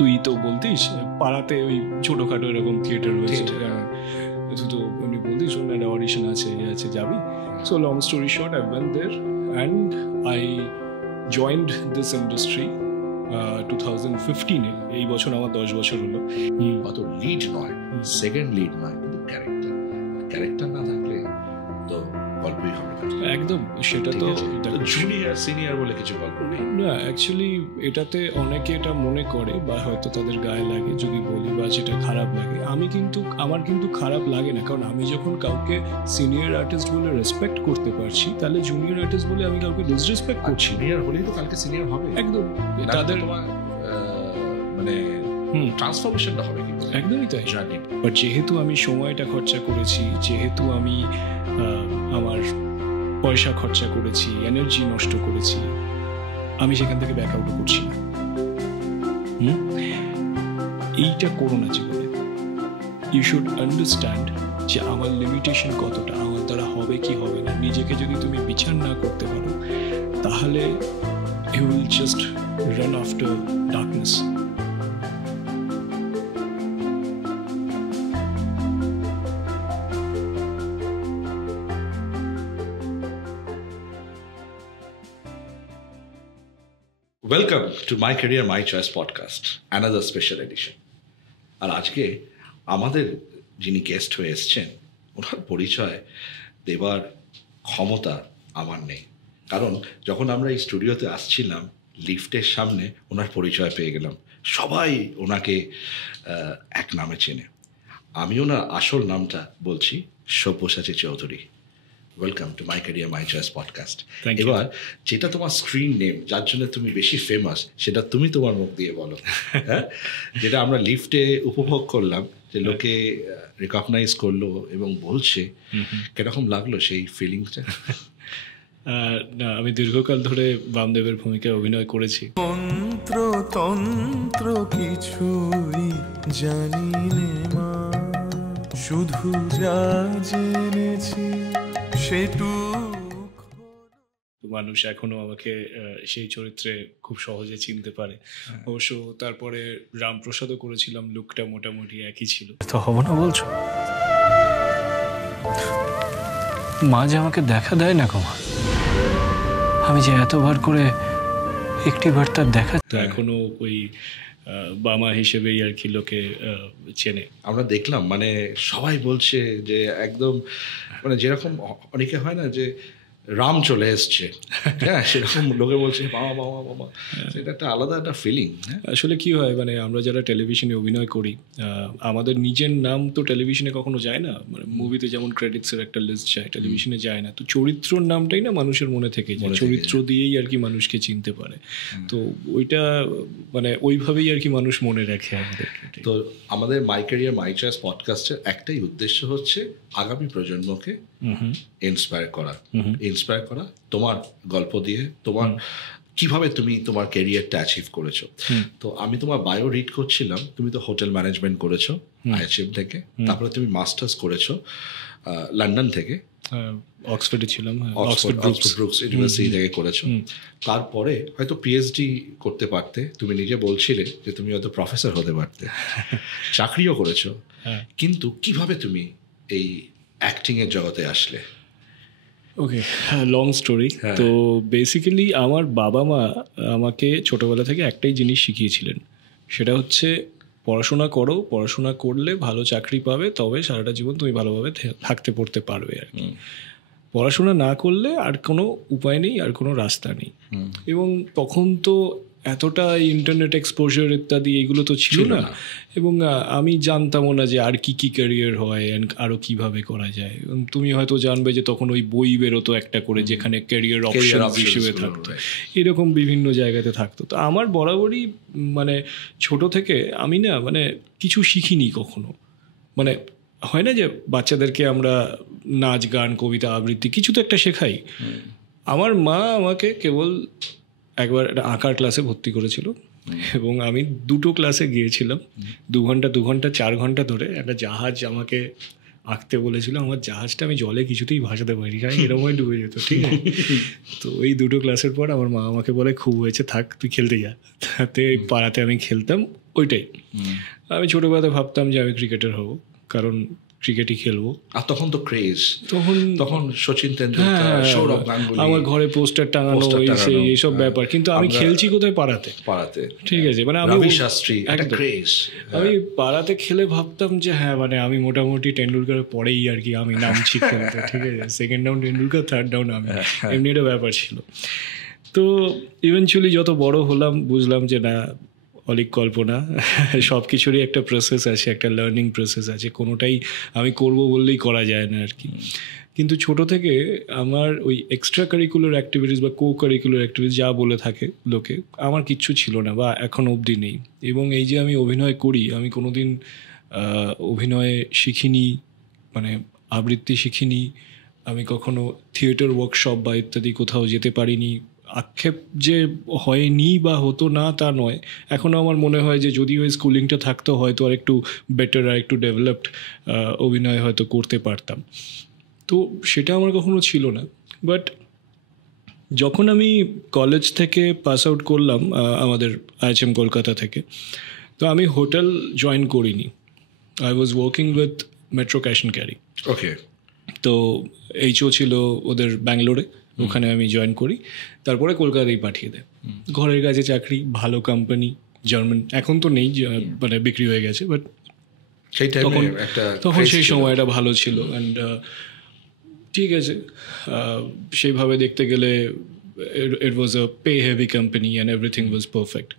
তুই তো বলতিস পাড়াতে ওই ছোটোখাটো এরকম থিয়েটার রয়েছে, তুই তো এমনি বলতিস একটা অডিশন আছে যাবি। So long story short, I went there and I joined this industry 2015-এ। এই বছর আমার 10 বছর হলো। অত লিড নয়, সেকেন্ড লিড নয়, কিন্তু ক্যারেক্টার না থাকলে তো গল্পই হবে না একদম। সেটা তো জুনিয়র সিনিয়র বলে কিছু গল্প নেই না। অ্যাকচুয়ালি এটাতে অনেকে এটা মনে করে বা হয়তো তাদের গায়ে লাগে যদি বলি, বা যেটা খারাপ লাগে। আমার কিন্তু খারাপ লাগে না, কারণ আমি যখন কাউকে সিনিয়র আর্টিস্ট বলে রেসপেক্ট করতে পারছি, তাহলে জুনিয়র আর্টিস্ট বলে আমি কাউকে ডিসরেসপেক্ট করছি। সিনিয়র হলেই তো কালকে সিনিয়র হবে। একদম, তাদের মানে ট্রান্সফরমেশনটা হবে কিন্তু একদমই তাই। বাট যেহেতু আমি সময়টা খরচা করেছি, যেহেতু আমি আমার পয়সা খরচা করেছি, এনার্জি নষ্ট করেছি, আমি সেখান থেকে ব্যাক আউট করছি না। এইটা করো না জীবনে। ইউ শুড আন্ডারস্ট্যান্ড যে আমার লিমিটেশন কতটা, আমার দ্বারা হবে কি হবে না। নিজেকে যদি তুমি বিচার না করতে পারো, তাহলে you will just run after darkness. Welcome to my career my choice podcast, another special edition. আর আজকে আমাদের যিনি গেস্ট হয়ে এসছেন, ওনার পরিচয় দেবার ক্ষমতা আমার নেই, কারণ যখন আমরা এই স্টুডিওতে আসছিলাম লিফটের সামনে ওনার পরিচয় পেয়ে গেলাম। সবাই ওনাকে এক নামে চেনে। আমি ওনার আসল নামটা বলছি, Sabyasachi Chowdhury. Welcome to my career my choice podcast. এবার যেটা তোমার স্ক্রিন নেম, যার জন্য তুমি বেশি ফেমাস, সেটা তুমি তোমার মুখ দিয়ে বলো। হ্যাঁ, যেটা আমরা লিফটে উপভোগ করলাম, যে লোকে রিকগনাইজ করলো এবং বলছে, কিরকম লাগলো সেই ফিলিংসটা? না, আমি দীর্ঘকাল ধরে বামদেবের ভূমিকায় অভিনয় করেছি। তন্ত্র তন্ত্র কিছুই জানি নে মা, শুধু যা জেনেছি সেটুক। মানুষ এখনো আমাকে সেই চরিত্রে খুব সহজে চিনতে পারে। অবশ্য তারপরে রামপ্রসাদও করেছিলাম, লুকটা মোটামুটি একই ছিল। তো হবো না বলছো? মা যে আমাকে দেখা দেয় না গো, আমি যে এতবার করে একটিবার তার দেখা, তো এখনো ওই বামা হিসেবেই আর কি লোকে চেনে। আমরা দেখলাম, মানে সবাই বলছে যে একদম, মানে যেরকম অনেকে হয় না যে রাম চলে এসছে, হ্যাঁ, সেরকম লোকে বলছে বাবা বাবা বাবা। সেটা একটা আলাদা একটা ফিলিং। আসলে কি হয়, মানে আমরা যারা টেলিভিশনে অভিনয় করি, আমাদের নিজের নাম তো টেলিভিশনে কখনো যায় না। মানে মুভিতে যেমন ক্রেডিটসের একটা লিস্ট যায়, টেলিভিশনে যায় না। তো চরিত্রর নামটাই না মানুষের মনে থেকে যায়, চরিত্র দিয়েই আর কি মানুষকে চিনতে পারে। তো ওইটা মানে ওইভাবেই আর কি মানুষ মনে রাখে আমাদেরকে। তো আমাদের মাই ক্যারিয়ার মাই চয়েস পডকাস্টের একটাই উদ্দেশ্য হচ্ছে আগামী প্রজন্মকে ইন্সপায়ার করা তোমার গল্প দিয়ে, তোমার কিভাবে তুমি তোমার ক্যারিয়ারটা অ্যাচিভ করেছো। তো আমি তোমার বায়ো রিড করছিলাম, তুমি তো হোটেল ম্যানেজমেন্ট করেছো IHM থেকে, তারপরে তুমি মাস্টার্স করেছো লন্ডন থেকে, অক্সফোর্ডে ছিলাম, অক্সফোর্ড ব্রুকস ইউনিভার্সিটি থেকে করেছো। তারপরে হয়তো PhD করতে পারতে, তুমি নিজে বলছিলে যে তুমি হয়তো প্রফেসর হতে পারতে, চাকরিও করেছো, কিন্তু কিভাবে তুমি এই অ্যাক্টিংয়ের জগতে আসলে? ওকে, লং স্টোরি। তো বেসিক্যালি আমার বাবা মা আমাকে ছোটোবেলা থেকে একটাই জিনিস শিখিয়েছিলেন, সেটা হচ্ছে পড়াশোনা করো, পড়াশোনা করলে ভালো চাকরি পাবে, তবে সারাটা জীবন তুমি ভালোভাবে থাকতে পড়তে পারবে আর কি। পড়াশোনা না করলে আর কোনো উপায় নেই, আর কোনো রাস্তা নেই। এবং তখন তো এতটা ইন্টারনেট এক্সপোজার ইত্যাদি এগুলো তো ছিল না, এবং আমি জানতামও না যে আর কি ক্যারিয়ার হয়, আরও কীভাবে করা যায়। তুমি হয়তো জানবে যে তখন ওই বই বেরোতো একটা করে, যেখানে ক্যারিয়ার অপশন হিসেবে থাকতো, এরকম বিভিন্ন জায়গাতে থাকতো। তো আমার বরাবরই মানে ছোট থেকে আমি না মানে কিছু শিখিনি কখনো। মানে হয় না যে বাচ্চাদেরকে আমরা নাচ গান কবিতা আবৃত্তি কিছু তো একটা শেখাই। আমার মা আমাকে কেবল একবার একটা আঁকার ক্লাসে ভর্তি করেছিল, এবং আমি 2টো ক্লাসে গিয়েছিলাম। 2 ঘন্টা 4 ঘন্টা ধরে একটা জাহাজ আমাকে আঁকতে বলেছিল, আমার জাহাজটা আমি জলে কিছুতেই ভাসাতে পারি, কারণ এরকমই ডুবে যেত, ঠিক আছে। তো এই দুটো ক্লাসের পর আমার মা আমাকে বলে খুব হয়েছে, থাক তুই খেলতে যা। তাতে পাড়াতে আমি খেলতাম ওইটাই। আমি ছোটোবেলাতে ভাবতাম যে আমি ক্রিকেটার হব, কারণ ক্রিকেটই খেলবো। আর তখন তো ক্রেজ, তখন তখন সচিন তেন্ডুলকর, সৌরভ গাঙ্গুলি, আমার ঘরে পোস্টার টাঙানো এইসব ব্যাপার, কিন্তু আমি খেলছি কোথায়? পাড়াতে, ঠিক আছে। মানে আমি রবি শাস্ত্রী, একটা ক্রেজ। আমি পাড়াতে খেলে ভাবতাম যে হ্যাঁ মানে আমি মোটামুটি টেন্ডুলকারের পরেই আর কি আমি নামছি খেলতে, ঠিক আছে। Second down Tendulkar, third down আমি, এমনি একটা ব্যাপার ছিল। তো ইভেনচুয়ালি যত বড় হলাম বুঝলাম যে না, অলিক কল্পনা, সব কিছুরই একটা প্রসেস আছে, একটা লার্নিং প্রসেস আছে, কোনোটাই আমি করব বললেই করা যায় না আর কি। কিন্তু ছোট থেকে আমার ওই এক্সট্রা কারিকুলার অ্যাক্টিভিটিস বা কো কারিকুলার অ্যাক্টিভিটিস যা বলে থাকে লোকে, আমার কিচ্ছু ছিল না বা এখন অবধি নেই। এবং এই যে আমি অভিনয় করি, আমি কোনো দিন অভিনয় শিখিনি, মানে আবৃত্তি শিখিনি, আমি কখনো থিয়েটার ওয়ার্কশপ বা ইত্যাদি কোথাও যেতে পারিনি। আক্ষেপ যে হয়নি বা হতো না তা নয়, এখনও আমার মনে হয় যে যদি ওই স্কুলিংটা থাকতো হয়তো আর একটু বেটার আর একটু ডেভেলপড অভিনয় হয়তো করতে পারতাম। তো সেটা আমার কখনো ছিল না। বাট যখন আমি কলেজ থেকে পাস আউট করলাম আমাদের IHM কলকাতা থেকে, তো আমি হোটেল জয়েন করিনি। I was working with Metro Cash and Carry. Okay. তো HO ছিল ওদের ব্যাঙ্গালোরে, ওখানে আমি জয়েন করি, তারপরে কলকাতায় পাঠিয়ে দেয়। ঘরের কাছে চাকরি, ভালো কোম্পানি, জার্মান, এখন তো নেই, মানে বিক্রি হয়ে গেছে, বাট তখন সেই সময়টা ভালো ছিল। অ্যান্ড ঠিক আছে, সেইভাবে দেখতে গেলে it was a pay heavy company and everything was perfect.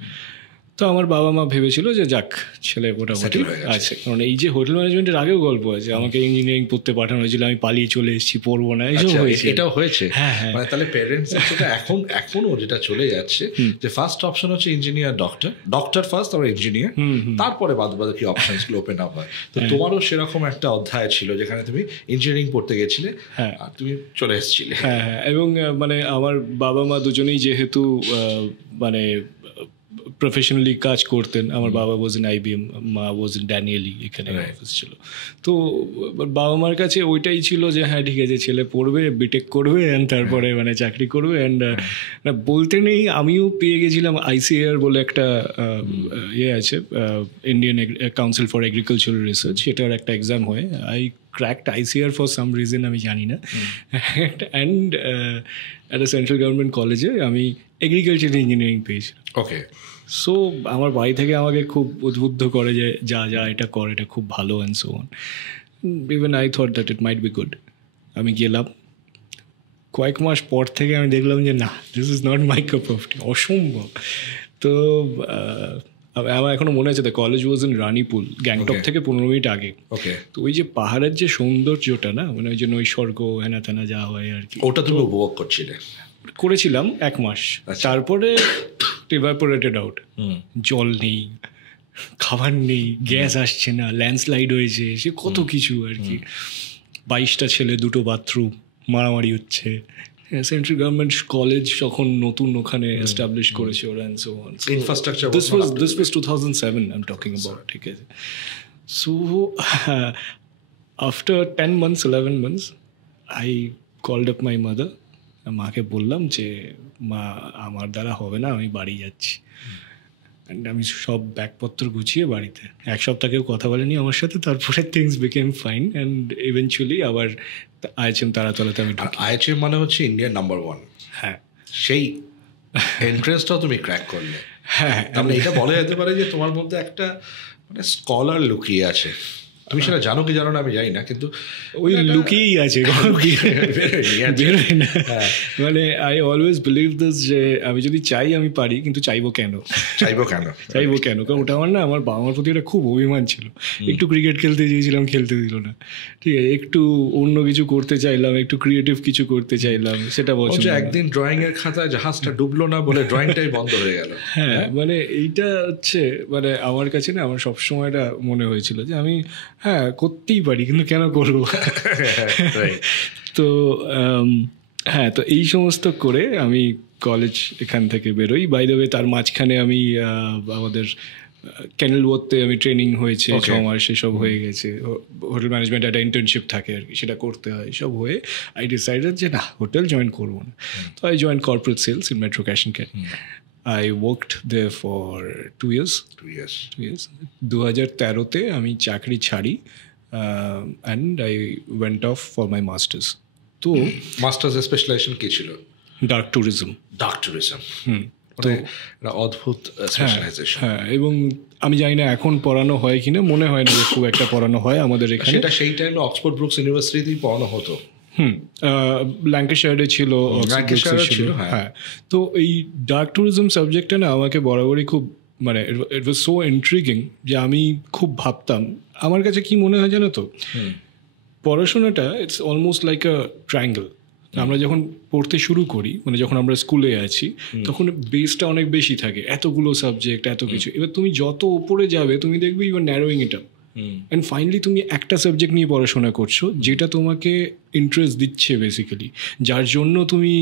তো আমার বাবা মা ভেবেছিল যে যাক ছেলে মোটামুটি আছে, কারণ এই যে হোটেল ম্যানেজমেন্টের আগেও গল্প আছে, আমাকে ইঞ্জিনিয়ারিং পড়তে পাঠানো হয়েছিল, আমি পালিয়ে চলে এসেছি, পড়বো না, এইসব হয়েছে। এটাও হয়েছে? হ্যাঁ হ্যাঁ। মানে তাহলে প্যারেন্টস যেটা এখনো যেটা চলে যাচ্ছে যে ফার্স্ট অপশন হচ্ছে ইঞ্জিনিয়ার, ডক্টর ফার্স্ট, তারপর ইঞ্জিনিয়ার, তারপরে বাদ কি অপশনসগুলো ওপেন আপ হয়। তো তোমারও সেরকম একটা অধ্যায় ছিল যেখানে তুমি ইঞ্জিনিয়ারিং পড়তে গেছিলে আর তুমি চলে এসেছিলে। হ্যাঁ হ্যাঁ। এবং মানে আমার বাবা মা দুজনেই যেহেতু মানে প্রফেশনালি কাজ করতেন, আমার বাবা ওয়াজ ইন IBM, মা ওয়াজ ইন ড্যানিয়েলি, এখানে অফিস ছিল। তো বাবা মার কাছে ওইটাই ছিল যে হ্যাঁ ঠিক আছে, ছেলে পড়বে, বিটেক করবে, অ্যান্ড তারপরে মানে চাকরি করবে। অ্যান্ড বলতে নেই, আমিও পেয়ে গেছিলাম ICAR বলে একটা ইয়ে আছে, Indian council for agricultural research, সেটার একটা এক্সাম হয়। I cracked ICAR for some reason, আমি জানি না। অ্যান্ড একটা সেন্ট্রাল গভর্নমেন্ট কলেজে আমি এগ্রিকালচার ইঞ্জিনিয়ারিং পেয়েছি। ওকে। সো আমার বাড়ি থেকে আমাকে খুব উদ্বুদ্ধ করে যে যা এটা কর, এটা খুব ভালো, and so on. Even I thought that it might be good. আমি গেলাম, কয়েক মাস পর থেকে আমি দেখলাম যে না, this is not my cup of tea, অসম্ভব। তো আমার এখনো মনে আছে, the college was in Ranipul, Gangtok থেকে 15 মিনিট আগে। ওকে। তো ওই যে পাহাড়ের যে সৌন্দর্যটা না, মানে ওই যে নৈসর্গ হেনা তেনা যা হয় আর কি, ওটা তুমি উপভোগ করছিলে? করেছিলাম 1 মাস। তারপরে ইভাপোরেটেড আউট, জল নেই, খাবার নেই, গ্যাস আসছে না, ল্যান্ডস্লাইড হয়েছে, সে কত কিছু আর কি। 22টা ছেলে, 2টো বাথরুম, মারামারি হচ্ছে। সেন্ট্রাল গভর্নমেন্ট কলেজ তখন নতুন ওখানে এস্টাবলিশ করেছে ওরা, and so on. Infrastructure, this was 2007 I am talking about, ঠিক আছে। So after 10 months 11 months I called up my mother. মাকে বললাম যে মা, আমার দ্বারা হবে না, আমি বাড়ি যাচ্ছি। অ্যান্ড আমি সব ব্যাগপত্র গুছিয়ে বাড়িতে, 1 সপ্তাহ কেউ কথা বলেনি আমার সাথে। তারপরে things became fine, and eventually আবার IHM তারাতলাতে আমি ঢুকি। IHM মানে হচ্ছে ইন্ডিয়ার নাম্বার 1। হ্যাঁ, সেই এন্ট্রেন্সটাও তুমি ক্র্যাক করলে। হ্যাঁ, তাহলে এটা বলা যেতে পারে যে তোমার মধ্যে একটা মানে স্কলার লুকিয়ে আছে। তুমি সেটা জানো কি জানো না আমি জানি না, কিন্তু ওই লুকিয়েই আছে, মানে আই অলওয়েজ বিলিভ দিস যে আমি যদি চাই আমি পারি, কিন্তু চাইবো কেন? কারণ ওটা আমার না, আমার বাবা মার প্রতি একটা খুব অভিমান ছিল। একটু ক্রিকেট খেলতে চেয়েছিলাম, খেলতে দিল না, ঠিক আছে। একটু অন্য কিছু করতে চাইলাম, একটু ক্রিয়েটিভ কিছু করতে চাইলাম, সেটা বলছে একদিন ড্রয়িং এর খাতায় জাহাজটা ডুবলো না বলে ড্রয়িংটাই বন্ধ হয়ে গেল। হ্যাঁ, মানে এইটা হচ্ছে মানে আমার কাছে না, আমার সবসময় এটা মনে হয়েছিল যে আমি হ্যাঁ করতেই পারি, কিন্তু কেন করবো? তো হ্যাঁ, তো এই সমস্ত করে আমি কলেজ এখান থেকে বেরোই। বাই দ্য ওয়ে, তার মাঝখানে আমি আমাদের ক্যানেলওয়ার্থে আমি ট্রেনিং হয়েছে 6 মাস, সেসব হয়ে গেছে। হোটেল ম্যানেজমেন্ট একটা ইন্টার্নশিপ থাকে আর কি, সেটা করতে হয়। সব হয়ে আই ডিসাইডেড যে না, হোটেল জয়েন করবো না। তো I join corporate sales in Metro Cash and Carry. I worked there for 2 years. 2 years. 2013-তে আমি চাকরি ছাড়ি and I went off for my masters. তো মাস্টার্স স্পেশালাইজেশন কি ছিল? Dark tourism. ডার্ক ট্যুরিজম, তো একটা অদ্ভুত স্পেশালাইজেশন। হ্যাঁ, এবং আমি জানি না এখন পড়ানো হয় কিনা, মনে হয় না যে খুব একটা পড়ানো হয় আমাদের এখানে। সেটা সেই টাইমে অক্সফোর্ড ব্রুকস ইউনিভার্সিটিতেই পড়ানো হতো। ল্যাঙ্কাশায়ারে ছিল, ছিল। হ্যাঁ, তো এই ডার্ক ট্যুরিজম সাবজেক্টটা না আমাকে বরাবরই খুব, মানে ইট ওয়াজ সো ইন্ট্রিগিং যে আমি খুব ভাবতাম, আমার কাছে কি মনে হয় জানো তো, পড়াশোনাটা it's almost like a triangle. আমরা যখন পড়তে শুরু করি, মানে যখন আমরা স্কুলে আছি, তখন বেসটা অনেক বেশি থাকে, এতগুলো সাবজেক্ট, এত কিছু। এবার তুমি যত উপরে যাবে তুমি দেখবে you are narrowing it up, and finally তুমি একটা সাবজেক্ট নিয়ে পড়াশোনা করছো যেটা তোমাকে ইন্টারেস্ট দিচ্ছে বেসিক্যালি, যার জন্য তুমি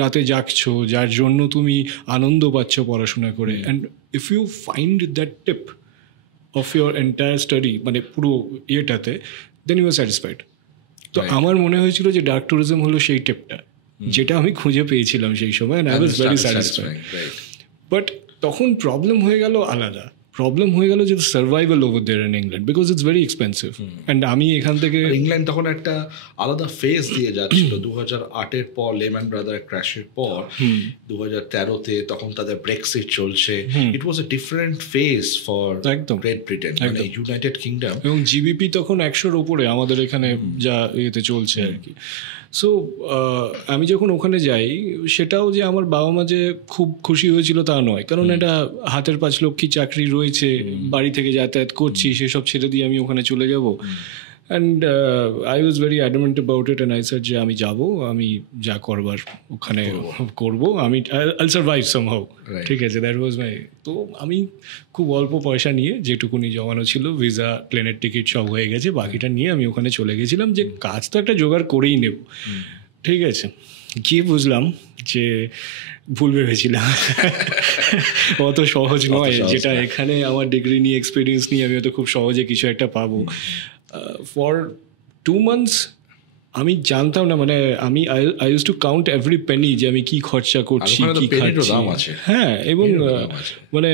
রাতে জাগছো, যার জন্য তুমি আনন্দ পাচ্ছ পড়াশোনা করে। And if you find that tip of your entire study, মানে পুরো ইয়েটাতে, দেন ইউ আর স্যাটিসফাইড। তো আমার মনে হয়েছিল যে ডার্ক ট্যুরিজম হলো সেই টিপটা, যেটা আমি খুঁজে পেয়েছিলাম সেই সময়, and I was very satisfied. But তখন প্রবলেম হয়ে গেল আলাদা। প্রবলেম হয়ে গেল যে survival over there in England, because it's very expensive. And আমি এখান থেকে, ইংল্যান্ড তখন একটা আলাদা ফেজ দিয়ে যাচ্ছিল 2008-এর পর, লেহম্যান ব্রাদার ক্র্যাশের পর 2013-তে, তখন তাদের ব্রেক্সিট চলছে। It was a different phase for Great Britain, মানে ইউনাইটেড কিংডম। এবং জিবিপি তখন 100-র উপরে আমাদের এখানে যা ইয়েতে চলছে আর কি। সো আমি যখন ওখানে যাই, সেটাও যে আমার বাবা মা যে খুব খুশি হয়েছিল তা নয়, কারণ এটা হাতের 5 লক্ষী চাকরি রয়েছে, বাড়ি থেকে যাতায়াত করছি, সেসব ছেড়ে দিয়ে আমি ওখানে চলে যাব। And I was very adamant about it, and I said যে আমি যাব, আমি যা করবার ওখানে করবো, আমি আইল সারভাইভ সামহাউ। ঠিক আছে, দ্যাট ওয়াজ মাই। তো আমি খুব অল্প পয়সা নিয়ে, যেটুকুনি জমানো ছিল, ভিসা, প্লেনের টিকিট সব হয়ে গেছে, বাকিটা নিয়ে আমি ওখানে চলে গেছিলাম যে কাজ তো একটা জোগাড় করেই নেব। ঠিক আছে, গিয়ে বুঝলাম যে ভুল ভেবেছিলাম, অত সহজ নয়, যেটা এখানে আমার ডিগ্রি নিয়ে, এক্সপিরিয়েন্স নিয়ে আমি হয়তো খুব সহজে কিছু একটা পাবো। ফর 2 months আমি জানতাম না, মানে আমি I use to count every Penney, যে আমি কি খরচা করছি, কি খাচ্ছি। হ্যাঁ, এবং মানে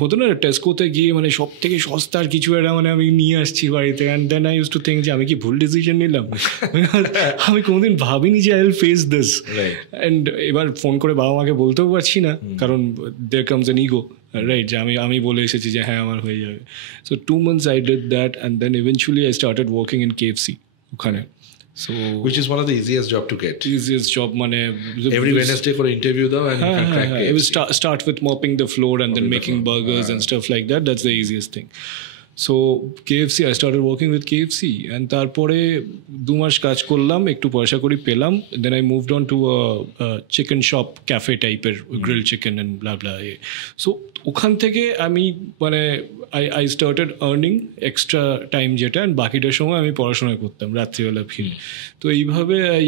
হতো না টেস্কোতে গিয়ে, মানে সব থেকে সস্তার কিছু একটা মানে আমি নিয়ে আসছি বাড়িতে। And then I use to think যে আমি কি ভুল ডিসিশন নিলাম, আমি কোনোদিন ভাবিনি যে I will face this. And এবার ফোন করে বাবা মাকে বলতেও পারছি না, কারণ there comes an ego, right, যে আমি বলে এসেছি যে হ্যাঁ আমার হয়ে যাবে। So 2 months I did that, and then eventually I started working in KFC ওখানে। So which is one of the easiest job to get. Easiest job, মানে every Wednesday for interview though, and you can crack KFC. It was start with mopping the floor and then making burgers and stuff like that. That's the easiest thing. So KFC, I started working with KFC, and তারপরে 2 মাস কাজ করলাম, একটু পয়সা করি পেলাম। Then I moved on to a chicken shop, cafe টাইপের, grilled chicken and blah blah. So ওখান থেকে আমি মানে I started earning extra time যেটা, and বাকিটার সময় আমি পড়াশোনা করতাম রাত্রিবেলা ফিরে। তো এইভাবে I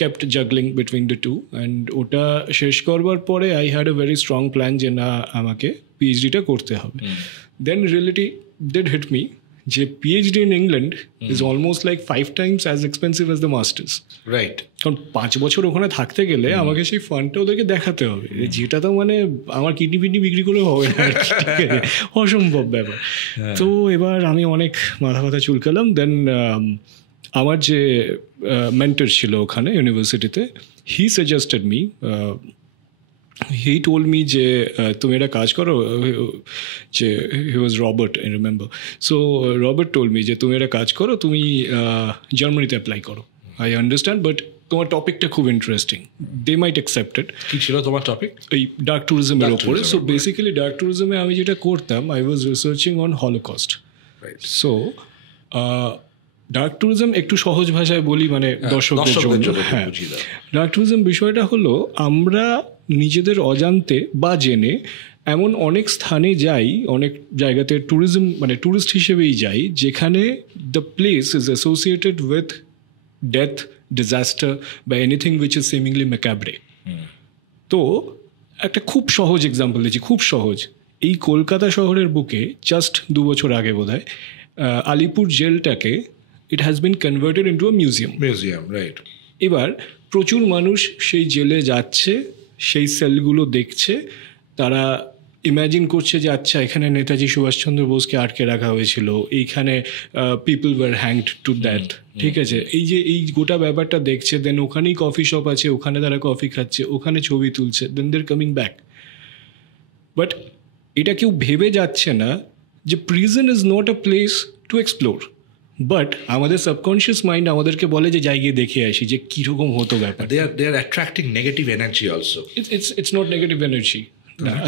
kept juggling between the two, and ওটা শেষ করবার পরে I had a very strong plan যে না, আমাকে PhD-টা করতে হবে। Then reality did hit me যে PhD in England is almost like 5 times as expensive as the masters. Right. কারণ 5 বছর ওখানে থাকতে গেলে আমাকে সেই ফান্ডটা ওদেরকে দেখাতে হবে, যেটা তো মানে আমার কিডনি বিক্রি করে হবে না, অসম্ভব ব্যাপার। তো এবার আমি অনেক মাথা চুলকালাম। দেন আমার যে মেন্টর ছিল ওখানে ইউনিভার্সিটিতে, he suggested me, he told me যে তুমি একটা কাজ করো, যে he was Robert, I remember. So Robert told me যে তুমি একটা কাজ করো, তুমি জার্মানিতে অ্যাপ্লাই করো। I understand, but তোমার টপিকটা খুব interesting, they mite accept it. কি ছিল তোমার টপিক? এই ডার্ক ট্যুরিজমের ওপরে। সো বেসিক্যালি ডার্ক ট্যুরিজমে আমি যেটা করতাম, I was researching on holocaust. So dark tourism একটু সহজ ভাষায় বলি, মানে দর্শকদের জন্য। হ্যাঁ, ডার্ক ট্যুরিজম বিষয়টা হলো আমরা নিজেদের অজান্তে বা জেনে এমন অনেক স্থানে যাই, অনেক জায়গাতে ট্যুরিজম মানে ট্যুরিস্ট হিসেবেই যাই, যেখানে the place is associated with death, disaster বা এনিথিং উইচ ইজ সিমিংলি ম্যাকাব্রে। তো একটা খুব সহজ এক্সাম্পল দিচ্ছি, খুব সহজ। এই কলকাতা শহরের বুকে জাস্ট 2 বছর আগে বোধহয় আলিপুর জেলটাকে it has been converted into a museum. Right. এবার প্রচুর মানুষ সেই জেলে যাচ্ছে, সেই সেলগুলো দেখছে, তারা ইম্যাজিন করছে যে আচ্ছা এখানে নেতাজি সুভাষচন্দ্র বোসকে আটকে রাখা হয়েছিল, এইখানে people were hanged to that, ঠিক আছে। এই গোটা ব্যাপারটা দেখছে, দেন ওখানেই কফি শপ আছে, ওখানে তারা কফি খাচ্ছে, ওখানে ছবি তুলছে, দেন দের কামিং ব্যাক। বাট এটা কেউ ভেবে যাচ্ছে না যে prison is not a place to explore, but আমাদের সাবকনশিয়াস মাইন্ড আমাদেরকে বলে যে যাই গিয়ে দেখে আসি যে কীরকম হতো ব্যাপার। They are attracting negative energy also. It's not negative energy.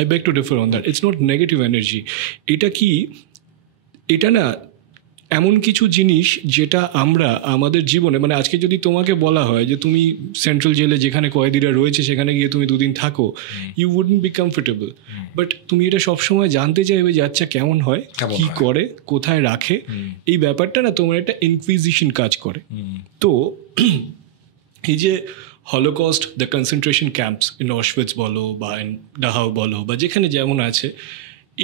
I beg to differ on that. It's not negative energy. এটা না এমন কিছু জিনিস যেটা আমরা আমাদের জীবনে, মানে আজকে যদি তোমাকে বলা হয় যে তুমি সেন্ট্রাল জেলে যেখানে কয়েদিরা রয়েছে সেখানে গিয়ে তুমি 2 দিন থাকো, you wouldn't be comfortable, but তুমি এটা সবসময় জানতে চাইবে যে আচ্ছা কেমন হয়, কি করে, কোথায় রাখে। এই ব্যাপারটা না তোমার একটা ইনকুইজিশন কাজ করে। তো এই যে Holocaust, the concentration camps in Auschwitz বলো বা ইন ডাহাউ বলো বা যেখানে যেমন আছে,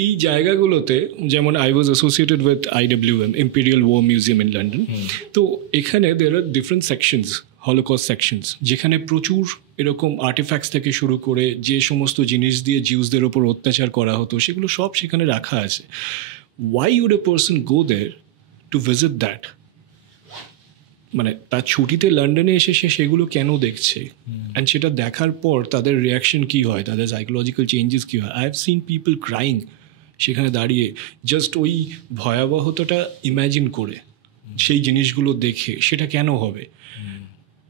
এই জায়গাগুলোতে যেমন I was associated with IWM, Imperial War Museum in London. তো এখানে there are different sections, Holocaust sections, যেখানে প্রচুর এরকম আর্টিফ্যাক্টস থেকে শুরু করে যে সমস্ত জিনিস দিয়ে জিউসদের ওপর অত্যাচার করা হতো সেগুলো সব সেখানে রাখা আছে। Why would a person go there to visit that? মানে তার ছুটিতে লন্ডনে এসে সে সেগুলো কেন দেখছে, অ্যান্ড সেটা দেখার পর তাদের রিয়াকশন কী হয়, তাদের সাইকোলজিক্যাল চেঞ্জেস কী হয়। I have seen people crying সেখানে দাঁড়িয়ে, জাস্ট ওই ভয়াবহতাটা ইম্যাজিন করে, সেই জিনিসগুলো দেখে সেটা কেন হবে।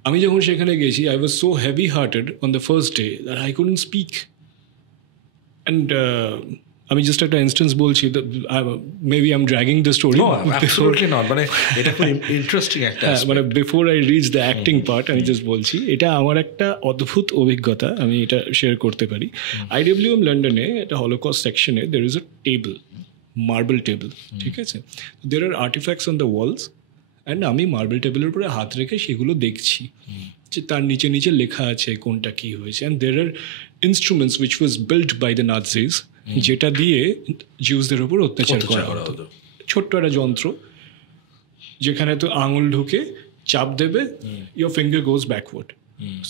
আমি যখন সেখানে গেছি, I was so heavy hearted on the first day that I couldn't speak. And আমি জাস্ট একটা ইনস্টেন্স বলছি, maybe I am dragging the story. মানে এটা খুব ইন্টারেস্টিং একটা, মানে before I reach the acting part আমি জাস্ট বলছি, এটা আমার একটা অদ্ভুত অভিজ্ঞতা, আমি এটা শেয়ার করতে পারি। IWM লন্ডনে একটা হলোকস্ট সেকশনে there is a table, marble table, ঠিক আছে। There are artefacts on the walls, and আমি মার্বেল টেবিলের উপরে হাত রেখে সেগুলো দেখছি যে তার নিচে নিচে লেখা আছে কোনটা কী হয়েছে। And there are instruments which was built by the Nazis, যেটা দিয়ে জিউসদের উপর অত্যাচার করা হতো। ছোট্ট একটা যন্ত্র যেখানে তো আঙুল ঢুকে চাপ দেবে, your finger goes backward.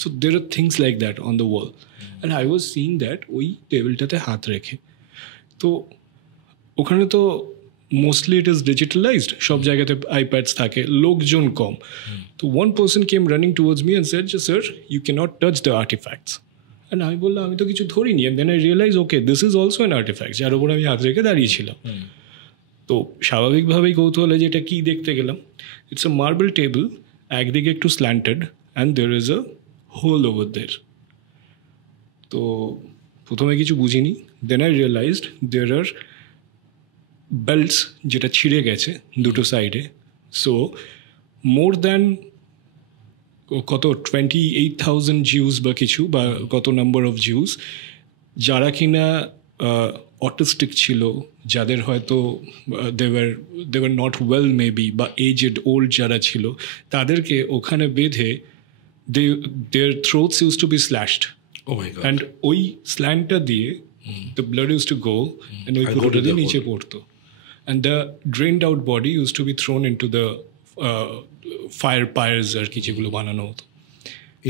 So there R things like that on the wall, and I was seeing that ওই টেবিলটাতে হাত রেখে। তো ওখানে তো মোস্টলি ইট ইজ ডিজিটালাইজড, সব জায়গাতে আইপ্যাডস থাকে, লোকজন কম। তো one person came running towards me and said যে sir you cannot touch the artefacts. And আমি বললাম আমি তো কিছু ধরিনি। And then I realise okay this is also an artefact, যার উপর আমি হাত রেখে দাঁড়িয়েছিলাম। তো স্বাভাবিকভাবেই কৌতূহল যে এটা কী দেখতে গেলাম। ইটস আ মার্বেল টেবল, একদিকে একটু slanted and there is a hole over there. তো প্রথমে কিছু বুঝিনি, then I realised there are belts যেটা ছিঁড়ে গেছে দুটো সাইডে। সো মোর দ্যান কত 28,000 জিউস বা কিছু, বা কত নাম্বার অফ জিউস যারা কিনা অটিস্টিক ছিল, যাদের হয়তো দেওয়ার নট ওয়েল মেবি, বা এজেড ওল্ড যারা ছিল, তাদেরকে ওখানে বেঁধে দেয়ার থ্রোটস use to B slashed. And ওই স্ল্যান্টটা দিয়ে the blood use to go, and ওই ফুটোটা দিয়ে নিচে পড়তো। And the drained out body used to be thrown into the fire pyres আর কি যেগুলো বানানো হতো।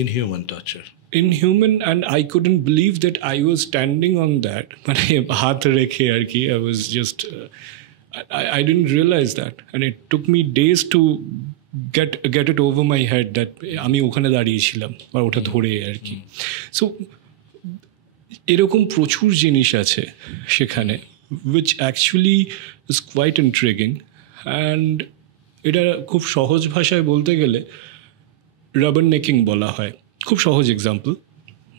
Inhuman torture. Inhuman, and I couldn't believe that I was standing on that. মানে হাত রেখে আর কি, I was just I didn't realize that, and it took me days to get it over my head that আমি ওখানে দাঁড়িয়েছিলাম আর ওটা ধরে আর কি। সো এরকম প্রচুর জিনিস আছে সেখানে which actually is quite intriguing, and এটা খুব সহজ ভাষায় বলতে গেলে রাবার নেকিং বলা হয়। খুব সহজ এক্সাম্পল,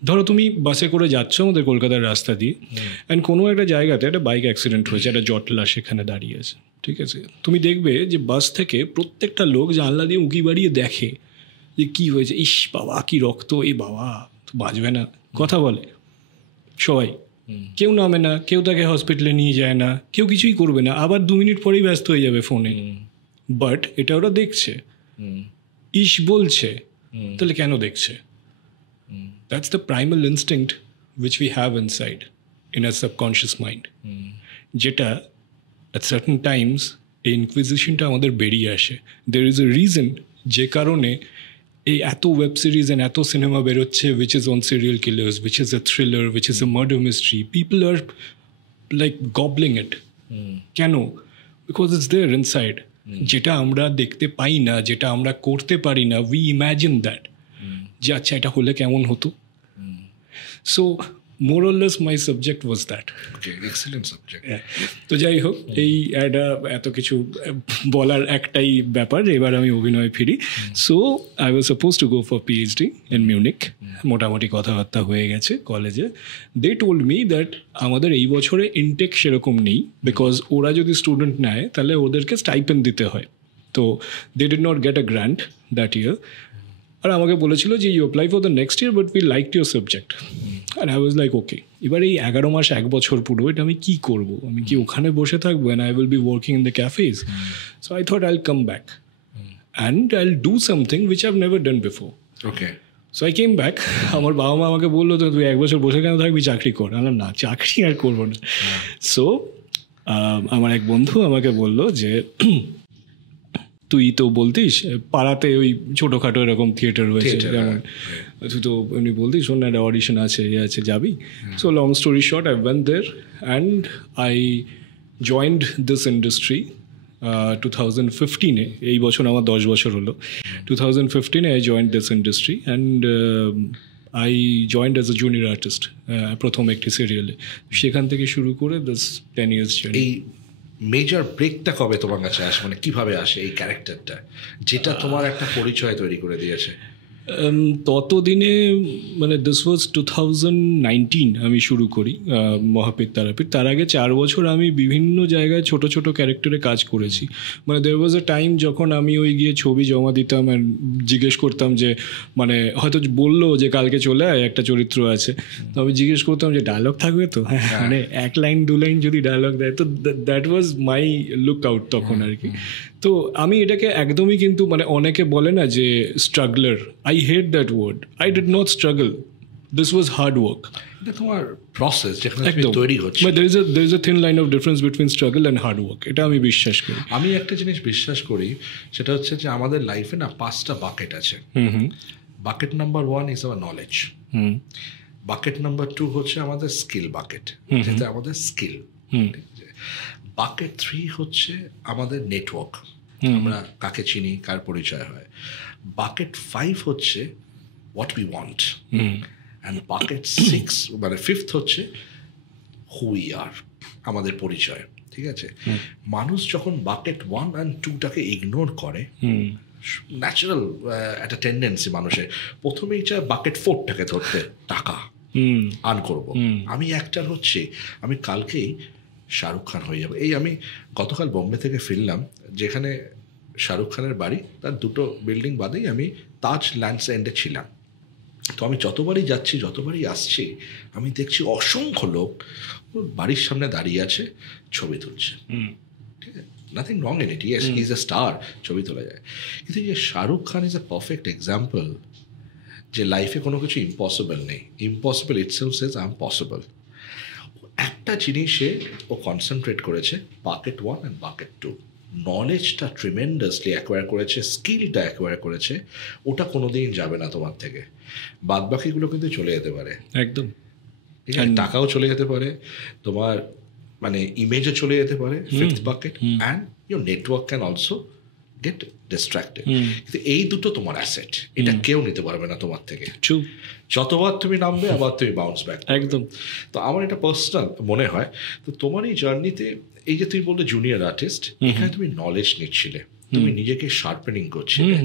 ধরো তুমি বাসে করে যাচ্ছ আমাদের কলকাতার রাস্তা দিয়ে, অ্যান্ড কোনো একটা জায়গাতে একটা বাইক অ্যাক্সিডেন্ট হয়েছে, একটা জটলা সেখানে দাঁড়িয়ে আছে, ঠিক আছে। তুমি দেখবে যে বাস থেকে প্রত্যেকটা লোক জানলা দিয়ে উঁকি বাড়িয়ে দেখে যে কী হয়েছে, ইস বাবা কী রক্ত, এ বাবা তো বাঁচবে না, কথা বলে সবাই। কেউ নামে না, কেউ তাকে হসপিটালে নিয়ে যায় না, কেউ কিছুই করবে না, আবার 2 মিনিট পরেই ব্যস্ত হয়ে যাবে ফোনে। বাট এটা ওরা দেখছে, ইস বলছে, তাহলে কেন দেখছে? That's the primal instinct which we have inside. in a subconscious mind, যেটা at certain times এই ইনকুইজিশনটা আমাদের বেরিয়ে আসে. there is a reason যে কারণে এই এত ওয়েব সিরিজ অ্যান্ড এত সিনেমা বেরোচ্ছে which is on serial killers, which is a thriller, which is a murder mystery. People are like gobbling it. কেন? Because it's there inside. যেটা আমরা দেখতে পাই না, যেটা আমরা করতে পারি না, we imagine that. যে আচ্ছা এটা হলে কেমন হতো. So more or less my subject was that. Okay, excellent subject. তো যাই হোক, এই একটা এত কিছু বলার একটাই ব্যাপার, এবার আমি অভিনয় ফিরি. So I was suppose to go for PhD in Munich. মোটামুটি কথাবার্তা হয়ে গেছে কলেজে. দে টোল্ড মি দ্যাট আমাদের এই বছরে ইনটেক সেরকম নেই, বিকজ ওরা যদি স্টুডেন্ট নেয় তাহলে ওদেরকে স্টাইপেন্ড দিতে হয়. তো they did not get a grant that year. আর আমাকে বলেছিল যে you apply for the next year but we like your subject. আর আই ওয়াজ লাইক ওকে, এবার এই 11 মাস 1 বছর পুরো এটা আমি কী করবো? আমি কি ওখানে বসে থাকবো? And I will be working in the cafes. So I thought I'll come back and I'll do something which I've never done before. Okay. So I came back. আমার বাবা মা আমাকে বললো তো তুই 1 বছর বসে কেন থাকবি, চাকরি কর. আমি না, চাকরি আর করবো না. সো আমার এক বন্ধু আমাকে বললো যে তুই তো বলতিস পাড়াতে ওই ছোটোখাটো এরকম থিয়েটার রয়েছে, যেমন তুই তো এমনি বলতিস শোন একটা অডিশন আছে, আছে, যাবি? So long story short, I went there and I joined this industry 2015-এ. এই বছর আমার 10 বছর হলো. 2015-এ I joined this industry and I joined as a junior artist প্রথম একটি সিরিয়ালে. সেখান থেকে শুরু করে দিস 10 years জার্নি. এই মেজর ব্রেকটা কবে তোমার কাছে আসে, মানে কিভাবে আসে এই ক্যারেক্টারটা যেটা তোমার একটা পরিচয় তৈরি করে দিয়েছে? ততদিনে মানে দিস ওয়াজ 2019 আমি শুরু করি মহাপীর তারাপীঠ. তার আগে 4 বছর আমি বিভিন্ন জায়গায় ছোট ছোট ক্যারেক্টারে কাজ করেছি. মানে দেয়ার ওয়াজ আ টাইম যখন আমি ওই গিয়ে ছবি জমা দিতাম আর জিজ্ঞেস করতাম যে মানে হয়তো বললো যে কালকে চলে আয় একটা চরিত্র আছে, তো আমি জিজ্ঞেস করতাম যে ডায়লগ থাকবে তো, মানে 1 লাইন 2 লাইন যদি ডায়লগ দেয় তো that was my look out তখন আর কি. তো আমি এটাকে একদমই কিন্তু মানে অনেকে বলে না যে struggler, I hate that word. I did not struggle, this was hard work. এটা তোমার প্রসেস যেখানে তুমি তৈরি হচ্ছে. But there is a thin line of difference between struggle and hard work. এটা আমি বিশ্বাস করি. আমি একটা জিনিস বিশ্বাস করি, সেটা হচ্ছে যে আমাদের লাইফে না 5টা বাকেট আছে. Bucket number 1 is our knowledge. Bucket number 2 হচ্ছে আমাদের স্কিল বাকেট, যেটা আমাদের স্কিল. বাকেট 3 হচ্ছে আমাদের নেটওয়ার্ক, আমরা কাকে চিনি, কার পরিচয় হয়. বাকেট 5 হচ্ছে what we want. And bucket 6 মানে 5th হচ্ছে হু উই আর, আমাদের পরিচয়. ঠিক আছে? মানুষ যখন বাকেট 1 and 2টাকে ইগনোর করে, ন্যাচারাল একটা টেন্ডেন্সি মানুষের, প্রথমেই চায় বাকেট 4টাকে ধরতে, টাকা আর্ন করবো. আমি একটার হচ্ছে আমি কালকেই শাহরুখ খান হয়ে যাবে. এই আমি গতকাল বোম্বে থেকে ফিরলাম, যেখানে শাহরুখ খানের বাড়ি, তার 2টো বিল্ডিং বাদেই আমি তাজ ল্যান্ডস এন্ডে ছিলাম. তো আমি যতবারই যাচ্ছি, যতবারই আসছি, আমি দেখছি অসংখ্য লোক বাড়ির সামনে দাঁড়িয়ে আছে, ছবি তুলছে. ঠিক আছে, nothing wrong in it, yes he is a star, ছবি তোলা যায়. কিন্তু যে Shahrukh Khan is a perfect example যে লাইফে কোনো কিছু ইম্পসিবল নেই. Impossible itself says I am possible. একটা জিনিসে ও কনসেন্ট্রেট করেছে, বাকেট 1 অ্যান্ড বাকেট 2. নলেজটা ট্রিমেন্ডাসলি অ্যাকোয়ার করেছে, স্কিলটা অ্যাকোয়ার করেছে. ওটা কোনো দিন যাবে না তোমার থেকে. বাদবাকিগুলো কিন্তু চলে যেতে পারে, একদম. ঠিক আছে, টাকাও চলে যেতে পারে, তোমার মানে ইমেজও চলে যেতে পারে, 5th bucket. And your network can also get distracted. কিন্তু এই দুটো তোমার অ্যাসেট, এটা কেউ নিতে পারবে না তোমার থেকে. যতবার তুমি নামবে আবার তুমি বাউন্স ব্যাক. একদম. তো আমার এটা পার্সোনাল মনে হয়. তো তোমার এই জার্নিতে, এই যে তুমি বললে জুনিয়র আর্টিস্ট, এখানে তুমি নলেজ নিচ্ছিলে, তুমি নিজেকে শার্পেনিং করছিলে,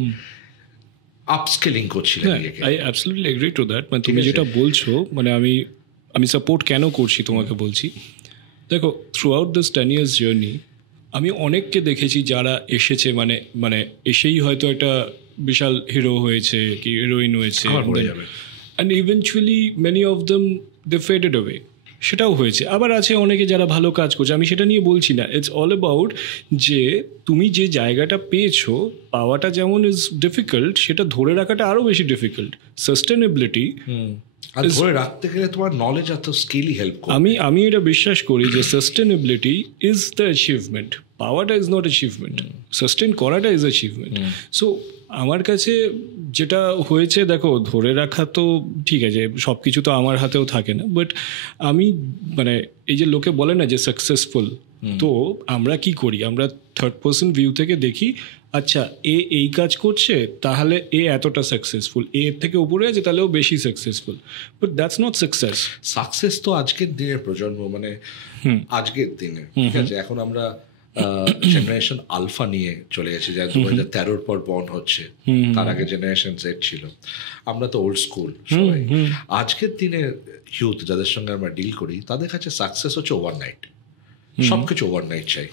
আপস্কিলিং করছিলে নিজেকে. I absolutely agree to that. মানে তুমি যেটা বলছো, মানে আমি সাপোর্ট কেন করছি তোমাকে বলছি. দেখো, through out this 10 years journey আমি অনেককে দেখেছি যারা এসেছে মানে মানে এসেই হয়তো একটা বিশাল হিরো হয়েছে কি হিরোইন হয়েছে, and eventually many of them they faded away. সেটাও হয়েছে. আবার আছে অনেকে যারা ভালো কাজ করছে, আমি সেটা নিয়ে বলছি না. ইটস অল অ্যাবাউট যে তুমি যে জায়গাটা পেয়েছো, পাওয়াটা যেমন ইজ ডিফিকাল্ট, সেটা ধরে রাখাটা আরও বেশি ডিফিকাল্ট. সাস্টেনেবিলিটি আর ধরে রাখতে গেলে তোমার নলেজ আর তো স্কিলই হেল্প করে। আমি এটা বিশ্বাস করি যে সাস্টেনেবিলিটি ইজ দ্য অ্যাচিভমেন্ট, পাওয়াটা ইজ নট অ্যাচিভমেন্ট, সাস্টেন করাটা ইজ অ্যাচিভমেন্ট। সো আমার কাছে যেটা হয়েছে, দেখো ধরে রাখা তো ঠিক আছে, সব কিছু তো আমার হাতেও থাকে না, বাট আমি মানে এই যে লোকে বলে না যে সাকসেসফুল, তো আমরা কি করি, আমরা থার্ড পার্সন ভিউ থেকে দেখি, আচ্ছা এই কাজ করছে তাহলে এতটা সাকসেসফুল, এর থেকে উপরে আছে তাহলে ও বেশি successful, but that's not success. Success তো আজকের দিনের প্রজন্ম, মানে আজকের দিনে, ঠিক আছে, এখন আমরা জেনারেশন আলফা নিয়ে চলে গেছে, যা 2013 পর বর্ন হচ্ছে, তার আগে জেনারেশন জেড ছিল, আমরা তো ওল্ড স্কুল সবাই। আজকের দিনে ইউথ যাদের সঙ্গে আমরা ডিল করি, তাদের কাছে সাকসেস হচ্ছে ওভারনাইট, সবকিছু ওভারনাইট চাই।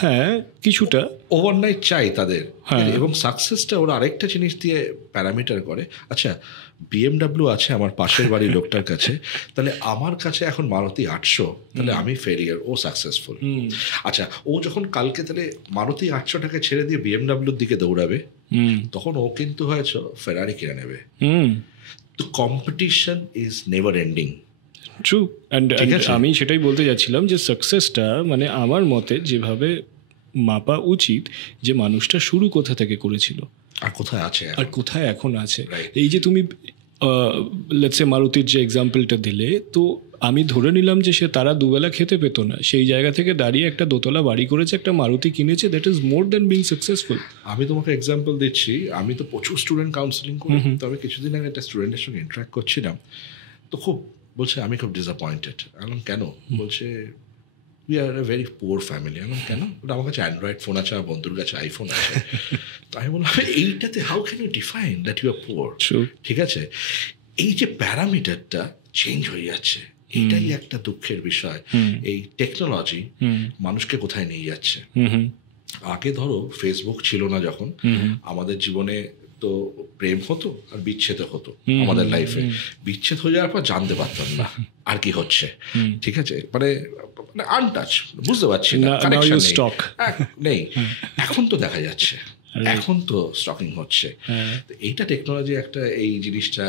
হ্যাঁ, কিছুটা ওভারনাইট চাই তাদের, এবং সাকসেসটা ওরা আরেকটা জিনিস দিয়ে প্যারামিটার করে। আচ্ছা, BMW আছে আমার পাশের বাড়ির লোকটার কাছে, তাহলে আমার কাছে এখন মারুতি 800, তাহলে আমি ফেলিয়ার, ও সাকসেসফুল। আচ্ছা, ও যখন কালকে তাহলে মারুতি 800টাকে ছেড়ে দিয়ে BMW দিকে দৌড়াবে, তখন ও কিন্তু হয়তো ফেরারি কিনে নেবে। তো competition is never ending. True, and আমি সেটাই বলতে যাচ্ছিলাম যে সাকসেসটা মানে আমার মতে যেভাবে মাপা উচিত, যে মানুষটা শুরু কোথা থেকে করেছিল আর কোথায় আছে, আর কোথায় এখন আছে। এই যে তুমি লেটস সে মারুতির যে এক্সাম্পলটা দিলে, তো আমি ধরে নিলাম যে সে তারা দুবেলা খেতে পেত না, সেই জায়গা থেকে দাঁড়িয়ে একটা দোতলা বাড়ি করেছে, একটা মারুতি কিনেছে, that is more than being successful. আমি তোমাকে এক্সাম্পল দিচ্ছি, আমি তো প্রচুর স্টুডেন্ট কাউন্সিলিং করি, তো আমি কিছুদিন আগে একটা স্টুডেন্টের সঙ্গে ইন্টারাক্ট করছিলাম, তো খুব বলছে আমি খুব ডিসঅ্যাপয়েন্টেড। আমি কেন? বলছে we are a very poor family. আমি কেন? ওটা আমার কাছে অ্যান্ড্রয়েড ফোন আছে, আমার বন্ধুর কাছে আইফোন আছে। তো আমি বললাম এইটাতে how can you define that you are poor? ঠিক আছে, এই যে প্যারামিটারটা চেঞ্জ হয়ে যাচ্ছে, এটাই একটা দুঃখের বিষয়। এই টেকনোলজি মানুষকে কোথায় নিয়ে যাচ্ছে। আগে ধরো ফেসবুক ছিল না যখন, আমাদের জীবনে তো প্রেম হতো আর বিচ্ছেদ হতো আমাদের লাইফে। বিচ্ছেদ হয়ে যাওয়ার পর জানতে পারতাম না আর কি হচ্ছে, ঠিক আছে, মানে আনটাচ, বুঝতে পারছি না, কানেকশন নেই। এখন তো দেখা যাচ্ছে, এখন তো স্টকিং হচ্ছে। এইটা টেকনোলজি একটা এই জিনিসটা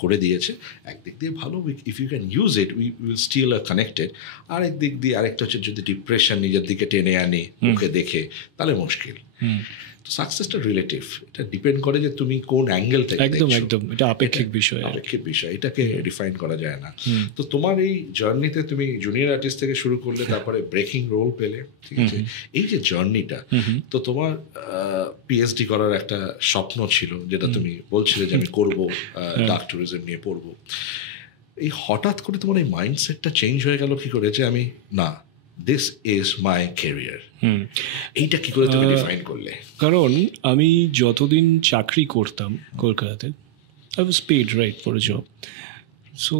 করে দিয়েছে। একদিক দিয়ে ভালো, if you can use it we will still are connected. আর একদিক দিয়ে আরেকটা হচ্ছে যদি ডিপ্রেশন নিজের দিকে টেনে আনি মুখে দেখে, তাহলে মুশকিল। তো সাকসেসটা রিলেটিভ, এটা ডিপেন্ড করে যে তুমি কোন অ্যাঙ্গেল থেকে দেখছো। একদম এটা আপেক্ষিক বিষয়, এটাকে ডিফাইন করা যায় না। তো তোমার এই জার্নিতে তুমি জুনিয়র আর্টিস্ট থেকে শুরু করলে, তারপরে ব্রেকিং রোল পেলে, ঠিক আছে, এই যে জার্নিটা, তো তোমার পিএইচডি করার একটা স্বপ্ন ছিল, যেটা তুমি বলছিলে যে আমি করবো, ডার্ক ট্যুরিজম নিয়ে পড়বো। এই হঠাৎ করে তোমার এই মাইন্ডসেটটা চেঞ্জ হয়ে গেল কি করে, যে আমি না, দিস ইজ মাই ক্যারিয়ার? এইটা কি করে তুমি ডিফাইন করলে? কারণ আমি যতদিন চাকরি করতাম কলকাতাতে, I was paid right for a job. So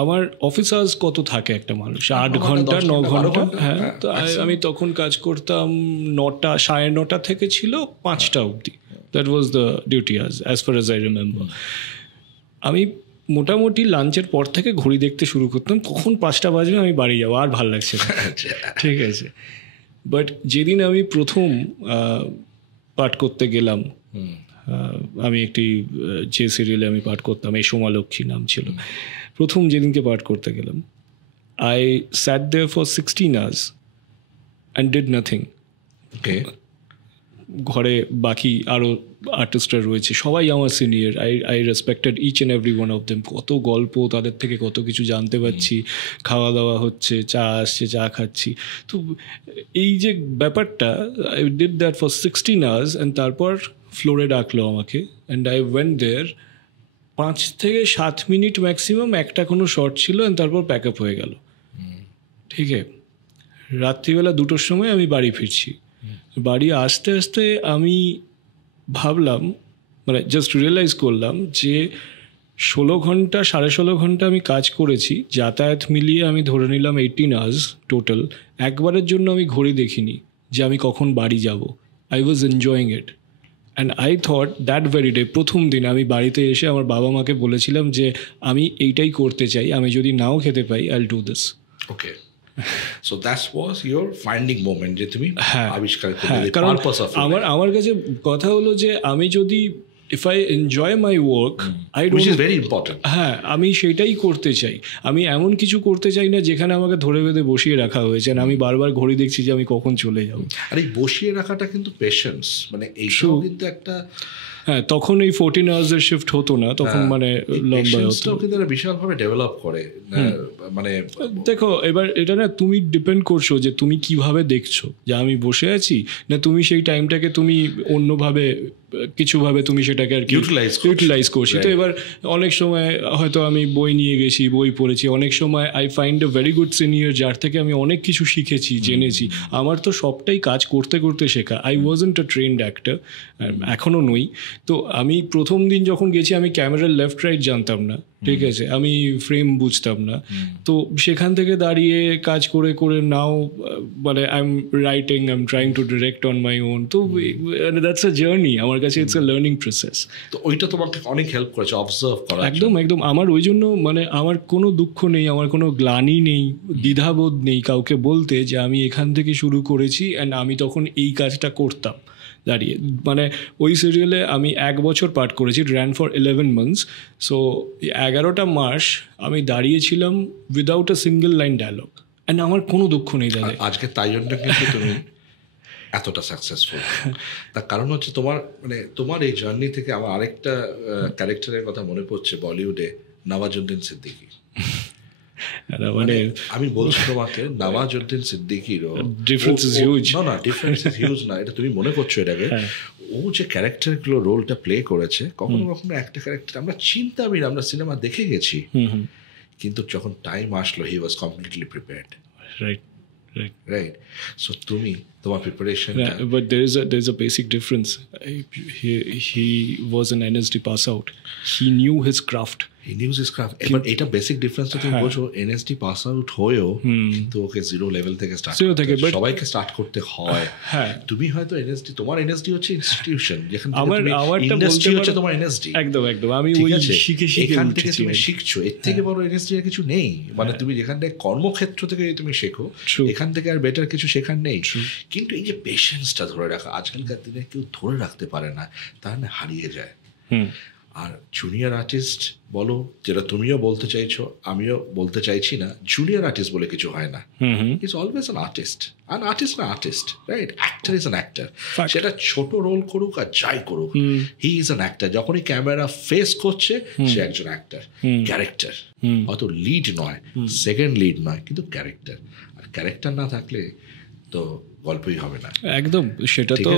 আমার অফিস আওয়ার্স কত থাকে একটা মানুষ, 8 ঘন্টা 9 ঘন্টা। হ্যাঁ, তো আমি তখন কাজ করতাম 9টা 9:30 থেকে ছিল 5টা অবধি। That was the duty as far as I remember. আমি মোটামুটি লাঞ্চের পর থেকে ঘড়ি দেখতে শুরু করতাম, কখন 5টা বাজবে আমি বাড়ি যাবো, আর ভাল লাগছে না, ঠিক আছে। বাট যেদিন আমি প্রথম পাঠ করতে গেলাম, আমি একটি যে সিরিয়ালে আমি পাঠ করতাম, এই সোমালক্ষ্মী নাম ছিল, প্রথম যেদিনকে পাঠ করতে গেলাম, I sat there for 16 hours and did nothing. ঘরে বাকি আরও আর্টিস্টরা রয়েছে, সবাই আমার senior, I respected each and every one of them. কত গল্প, তাদের থেকে কত কিছু জানতে পারছি, খাওয়া দাওয়া হচ্ছে, চা আসছে, চা খাচ্ছি। তো এই যে ব্যাপারটা, I did that for 16 hours and তারপর ফ্লোরে ডাকলো আমাকে, অ্যান্ড আই ওয়েন্ট দেয়ার। 5 থেকে 7 মিনিট ম্যাক্সিমাম একটা কোনো শর্ট ছিল, অ্যান্ড তারপর প্যাক আপ হয়ে গেল। ঠিক আছে, রাত্রিবেলা 2টোর সময় আমি বাড়ি ফিরছি। বাড়ি আসতে আসতে আমি ভাবলাম, মানে জাস্ট রিয়েলাইজ করলাম যে 16 ঘন্টা 16.5 ঘন্টা আমি কাজ করেছি, যাতায়াত মিলিয়ে আমি ধরে নিলাম 18 hours টোটাল। একবারের জন্য আমি ঘড়ি দেখিনি যে আমি কখন বাড়ি যাব। I was enjoying it and I thought that very day, প্রথম দিন আমি বাড়িতে এসে আমার বাবা মাকে বলেছিলাম যে আমি এইটাই করতে চাই, আমি যদি নাও খেতে পাই I will do this. Okay, so that was your finding moment, যে তুমি আবিষ্কার করলে কারণ আমার কাছে কথা হলো যে আমি যদি if I enjoy my work I which don't is very important. হ্যাঁ আমি সেটাই করতে চাই। আমি এমন কিছু করতে চাই না যেখানে আমাকে ধরে বেঁধে বসিয়ে রাখা হয়েছে আর আমি বারবার ঘড়ি দেখছি যে আমি কখন চলে যাবো। আর এই বসিয়ে রাখাটা কিন্তু পেশেন্স, মানে এইটাও কিন্তু একটা হ্যাঁ তখন এই 14 hours এর শিফট হতো না, তখন মানে লম্বা হতো। পেশেন্সটাও কিন্তু একটা বিশালভাবে ডেভেলপ করে, মানে দেখো এবার এটা না তুমি ডিপেন্ড করছো যে তুমি কিভাবে দেখছো, যে আমি বসে আছি না তুমি সেই টাইমটাকে তুমি অন্যভাবে কিছুভাবে তুমি সেটাকে আর কি ইউটিলাইজ করছি। তো এবার অনেক সময় হয়তো আমি বই নিয়ে গেছি, বই পড়েছি, অনেক সময় I find a very good senior যার থেকে আমি অনেক কিছু শিখেছি, জেনেছি। আমার তো সবটাই কাজ করতে করতে শেখা। I wasn't a trend actor, এখনও নই। তো আমি প্রথম দিন যখন গেছি আমি ক্যামেরার লেফট রাইট জানতাম না, ঠিক আছে, আমি ফ্রেম বুঝতাম না। তো সেখান থেকে দাঁড়িয়ে কাজ করে করে নাও মানে I am writing, I am trying to direct on my own. তো দ্যাটস আ জার্নি, আমার কাছে ইটস আ লার্নিং প্রসেস। তো ওইটা তোমাকে অনেক হেল্প করেছে অবজার্ভ করা। একদম একদম। আমার ওই জন্য মানে আমার কোনো দুঃখ নেই, আমার কোনো গ্লানি নেই, দ্বিধাবোধ নেই কাউকে বলতে যে আমি এখান থেকে শুরু করেছি অ্যান্ড আমি তখন এই কাজটা করতাম দাঁড়িয়ে। মানে ওই সিরিয়ালে আমি 1 বছর পাঠ করেছি, র্যান ফর 11 months। সো 11টা মাস আমি দাঁড়িয়েছিলাম without a single line dialogue, and আমার কোনো দুঃখ নেই দাদা। আজকে তাই জন্য কিন্তু তুমি এতটা সাকসেসফুল। তার কারণ হচ্ছে তোমার মানে তোমার এই জার্নি থেকে আমার আরেকটা ক্যারেক্টারের কথা মনে পড়ছে বলিউডে, নওয়াজুদ্দিন সিদ্দিকী। মানে আমি বলছি তোমাকে নওয়াজুদ্দিন সিদ্দিকীরও ডিফারেন্স ইজ হিউজ। না ডিফারেন্স ইজ হিউজ না, এটা তুমি মনে করছো এটাকে। ও যে ক্যারেক্টারগুলো রোলটা প্লে করেছে, কখনো কখনো একটা ক্যারেক্টার আমরা চিন্তামই না, আমরা সিনেমা দেখে গেছি, কিন্তু যখন টাইম আসলো he was completely prepared. Right right. So তুমি তোমার preparation, but there is a basic difference. He was an NSD pass out. He knew his craft. He knew his craft. এবার এটা বেসিক ডিফারেন্স তো তুমি বোঝো, NSD pass out হয়েও কিন্তু ওকে zero level থেকে স্টার্ট করতে হয়, সবাইকে স্টার্ট করতে হয়। তুমি হয়তো এনএসডি, তোমার এনএসডি হচ্ছে ইনস্টিটিউশন, যেখান থেকে তুমি ইন্ডাস্ট্রি হচ্ছে তোমার এনএসডি। একদম একদম। আমি ওই শিখে এখান থেকে তুমি শিখছো, এর থেকে বড় এনএসডি এর কিছু নেই। মানে তুমি যেখান থেকে কর্মক্ষেত্র থেকে তুমি শেখো, এখান থেকে আর বেটার কিছু শেখার নেই। কিন্তু এই যে পেশেন্সটা ধরে রাখা, আজকালকার দিনে কেউ ধরে রাখতে পারে না, তার না হারিয়ে যায়। আর জুনিয়র আর্টিস্ট বলো, যেটা তুমিও বলতে চাইছো আমিও বলতে চাইছি না, জুনিয়র আর্টিস্ট বলে কিছু হয় না। Is always an artist. An artist না artist, right? Actor is an actor. সেটা ছোট রোল করুক আর যাই করুক, হি ইজ অ্যান অ্যাক্টর। যখনই ক্যামেরা ফেস করছে সে একজন অ্যাক্টর, ক্যারেক্টার। অত লিড নয়, সেকেন্ড লিড নয়, কিন্তু ক্যারেক্টার। আর ক্যারেক্টার না থাকলে তো গল্পই হবে না। একদম। সেটা তো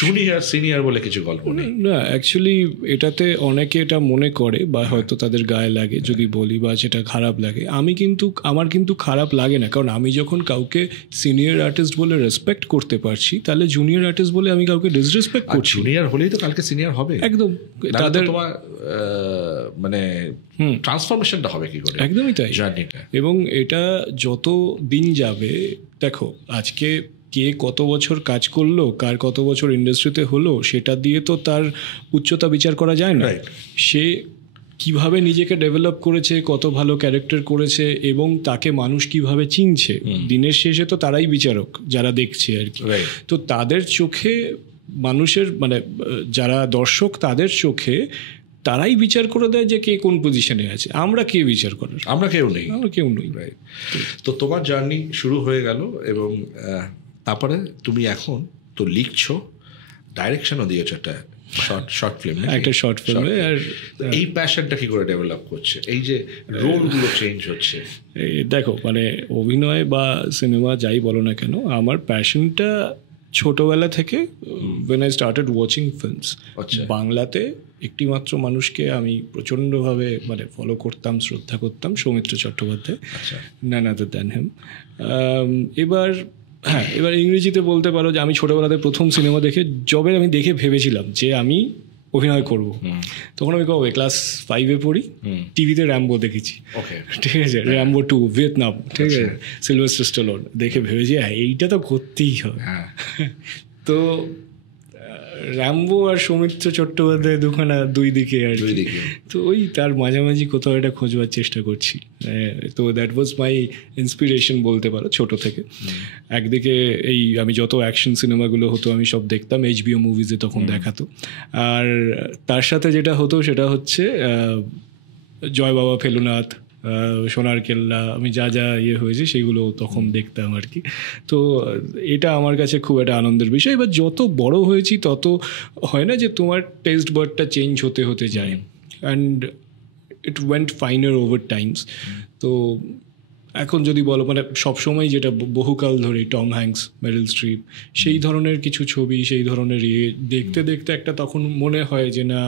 জুনিয়র সিনিয়র বলে কিছু গল্প নেই না। অ্যাকচুয়ালি এটাতে অনেকে এটা মনে করে বা হয়তো তাদের গায়ে লাগে যদি বলি, বা যেটা খারাপ লাগে। আমার কিন্তু খারাপ লাগে না, কারণ আমি যখন কাউকে সিনিয়র আর্টিস্ট বলে রেসপেক্ট করতে পারছি, তাহলে জুনিয়র আর্টিস্ট বলে আমি কাউকে ডিসরেসপেক্ট করছি। জুনিয়র হলেই তো কালকে সিনিয়র হবে। একদম। তাদের তোমার মানে ট্রান্সফরমেশনটা হবে কি করে? একদমই তাই, জার্নিটা। এবং এটা যত দিন যাবে, দেখো আজকে কে কত বছর কাজ করলো, কার কত বছর ইন্ডাস্ট্রিতে হলো, সেটা দিয়ে তো তার উচ্চতা বিচার করা যায় না। সে কিভাবে নিজেকে ডেভেলপ করেছে, কত ভালো ক্যারেক্টার করেছে, এবং তাকে মানুষ কিভাবে চিনছে, দিনের শেষে তো তারাই বিচারক যারা দেখছে আর কি। তো তাদের চোখে মানুষের মানে যারা দর্শক, তাদের চোখে তারাই বিচার করে দেয় যে কে কোন পজিশনে আছে। আমরা কে বিচার করার? আমরা কেউ নেই, আমরা কেউ নেই। তো তোমার জার্নি শুরু হয়ে গেল, এবং তারপরে তুমি এখন তো লিখছো, ডাইরেকশনও দিয়েছো একটা শর্ট ফিল্ম, একটা শর্ট ফিল্মে। আর এই প্যাশনটা কি করে ডেভেলপ করছে, এই যে রোলগুলো চেঞ্জ হচ্ছে? দেখো মানে অভিনয় বা সিনেমা যাই বলো না কেন, আমার প্যাশনটা ছোটবেলা থেকে, when I started watching films, বাংলাতে একটি মাত্র মানুষকে আমি প্রচণ্ডভাবে মানে ফলো করতাম, শ্রদ্ধা করতাম, Soumitra Chattopadhyay, none other than him। এবার ইংরেজিতে বলতে পারো যে আমি ছোটোবেলাতে প্রথম সিনেমা আমি দেখে ভেবেছিলাম যে আমি অভিনয় করব, তখন আমি কবে ক্লাস 5-এ পড়ি, টিভিতে র্যাম্বো দেখেছি, ঠিক আছে, র্যাম্বো 2 ভিয়েতনাম, ঠিক আছে, সিলভাস্টার স্ট্যালোন, দেখে ভেবেছি এইটা তো করতেই হবে। তো র্যাম্বো আর সৌমিত্র চট্টোপাধ্যায় দুখানা দুই দিকে আর কি। তো ওই তার মাঝামাঝি কোথাও এটা খোঁজবার চেষ্টা করছি। তো দ্যাট ওয়াজ মাই ইন্সপিরেশন বলতে পারো ছোট থেকে। একদিকে এই আমি যত অ্যাকশন সিনেমাগুলো হতো আমি সব দেখতাম, HBO মুভিজে তখন দেখাতো। আর তার সাথে যেটা হতো সেটা হচ্ছে জয় বাবা ফেলুনাথ, সোনার কেল্লা, আমি যা যা হয়েছে সেগুলো তখন দেখতাম আর কি। তো এটা আমার কাছে খুব একটা আনন্দের বিষয়। এবার যত বড় হয়েছি তত হয় না যে তোমার টেস্ট বার্ডটা চেঞ্জ হতে হতে যায়, and it went finer over Times. তো এখন যদি বলো মানে সবসময় যেটা বহুকাল ধরে টম হ্যাঙ্কস, মেরিল স্ট্রিপ, সেই ধরনের কিছু ছবি, সেই ধরনের দেখতে দেখতে একটা তখন মনে হয় যে না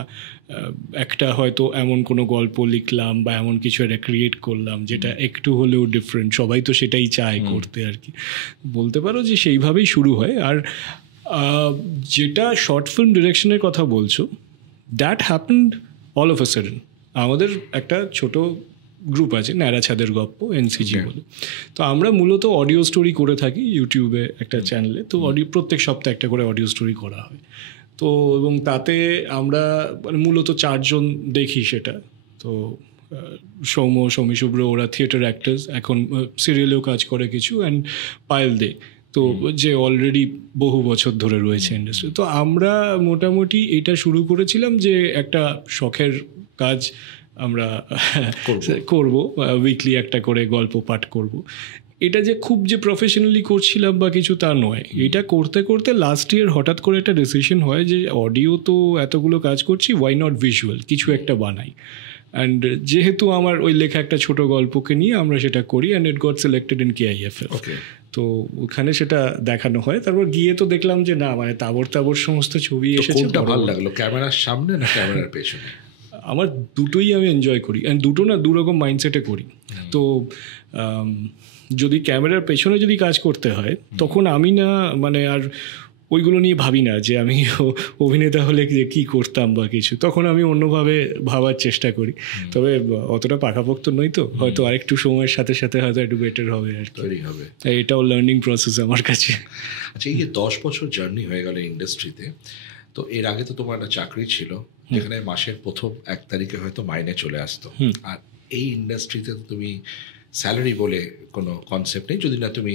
একটা হয়তো এমন কোনো গল্প লিখলাম বা এমন কিছু একটা ক্রিয়েট করলাম যেটা একটু হলেও ডিফারেন্ট। সবাই তো সেটাই চায় করতে আর কি, বলতে পারো যে সেইভাবেই শুরু হয়। আর যেটা শর্ট ফিল্ম ডিরেকশনের কথা বলছো, that happened all of a sudden. আমাদের একটা ছোট গ্রুপ আছে ন্যাড়া ছাদের গপ্প, NCG বলে। তো আমরা মূলত অডিও স্টোরি করে থাকি ইউটিউবে একটা চ্যানেলে। তো প্রত্যেক সপ্তাহে একটা করে অডিও স্টোরি করা হয়। তো এবং তাতে আমরা মানে মূলত 4 জন দেখি সেটা। তো সৌমি শুভ্র ওরা থিয়েটার অ্যাক্টার্স, এখন সিরিয়ালেও কাজ করে কিছু, অ্যান্ড পায়েল দে তো যে অলরেডি বহু বছর ধরে রয়েছে ইন্ডাস্ট্রি। তো আমরা মোটামুটি এটা শুরু করেছিলাম যে একটা শখের কাজ আমরা করব, উইকলি একটা করে গল্প পাঠ করব। এটা যে খুব যে প্রফেশনালি করছিলাম বা কিছু তা নয়। এটা করতে করতে লাস্ট ইয়ার হঠাৎ করে একটা ডিসিশন হয় যে অডিও তো এতগুলো কাজ করছি, ওয়াই নট ভিজুয়াল কিছু একটা বানাই। অ্যান্ড যেহেতু আমার ওই লেখা একটা ছোট গল্পকে নিয়ে আমরা সেটা করি, and it got selected in KIFF। তো ওখানে সেটা দেখানো হয়। তারপর গিয়ে তো দেখলাম যে না মানে তাবর সমস্ত ছবি এসেছে। ভালো লাগলো ক্যামেরার সামনে না ক্যামেরার পেছনে? আমার দুটোই আমি এনজয় করি, অ্যান্ড দুটো না দুরকম মাইন্ডসেটে করি। তো যদি ক্যামেরার পেছনে যদি কাজ করতে হয় তখন আমি না মানে আর ওইগুলো নিয়ে ভাবি না যে আমি অভিনেতা হলে কী করতাম বা কিছু, তখন আমি অন্যভাবে ভাবার চেষ্টা করি। তবে অতটা পাকাপোক্ত নই, তো হয়তো আরেকটু সময়ের সাথে সাথে হয়তো একটু বেটার হবে আর কি হবে। এটাও লার্নিং প্রসেস আমার কাছে। আচ্ছা, এই যে 10 বছর জার্নি হয়ে গেল ইন্ডাস্ট্রিতে, তো এর আগে তো তোমার একটা চাকরি ছিল যেখানে মাসের প্রথম 1 তারিখে হয়তো মাইনে চলে আসতো। আর এই ইন্ডাস্ট্রিতে তুমি স্যালারি বলে কোনো কনসেপ্ট নেই, যদি না তুমি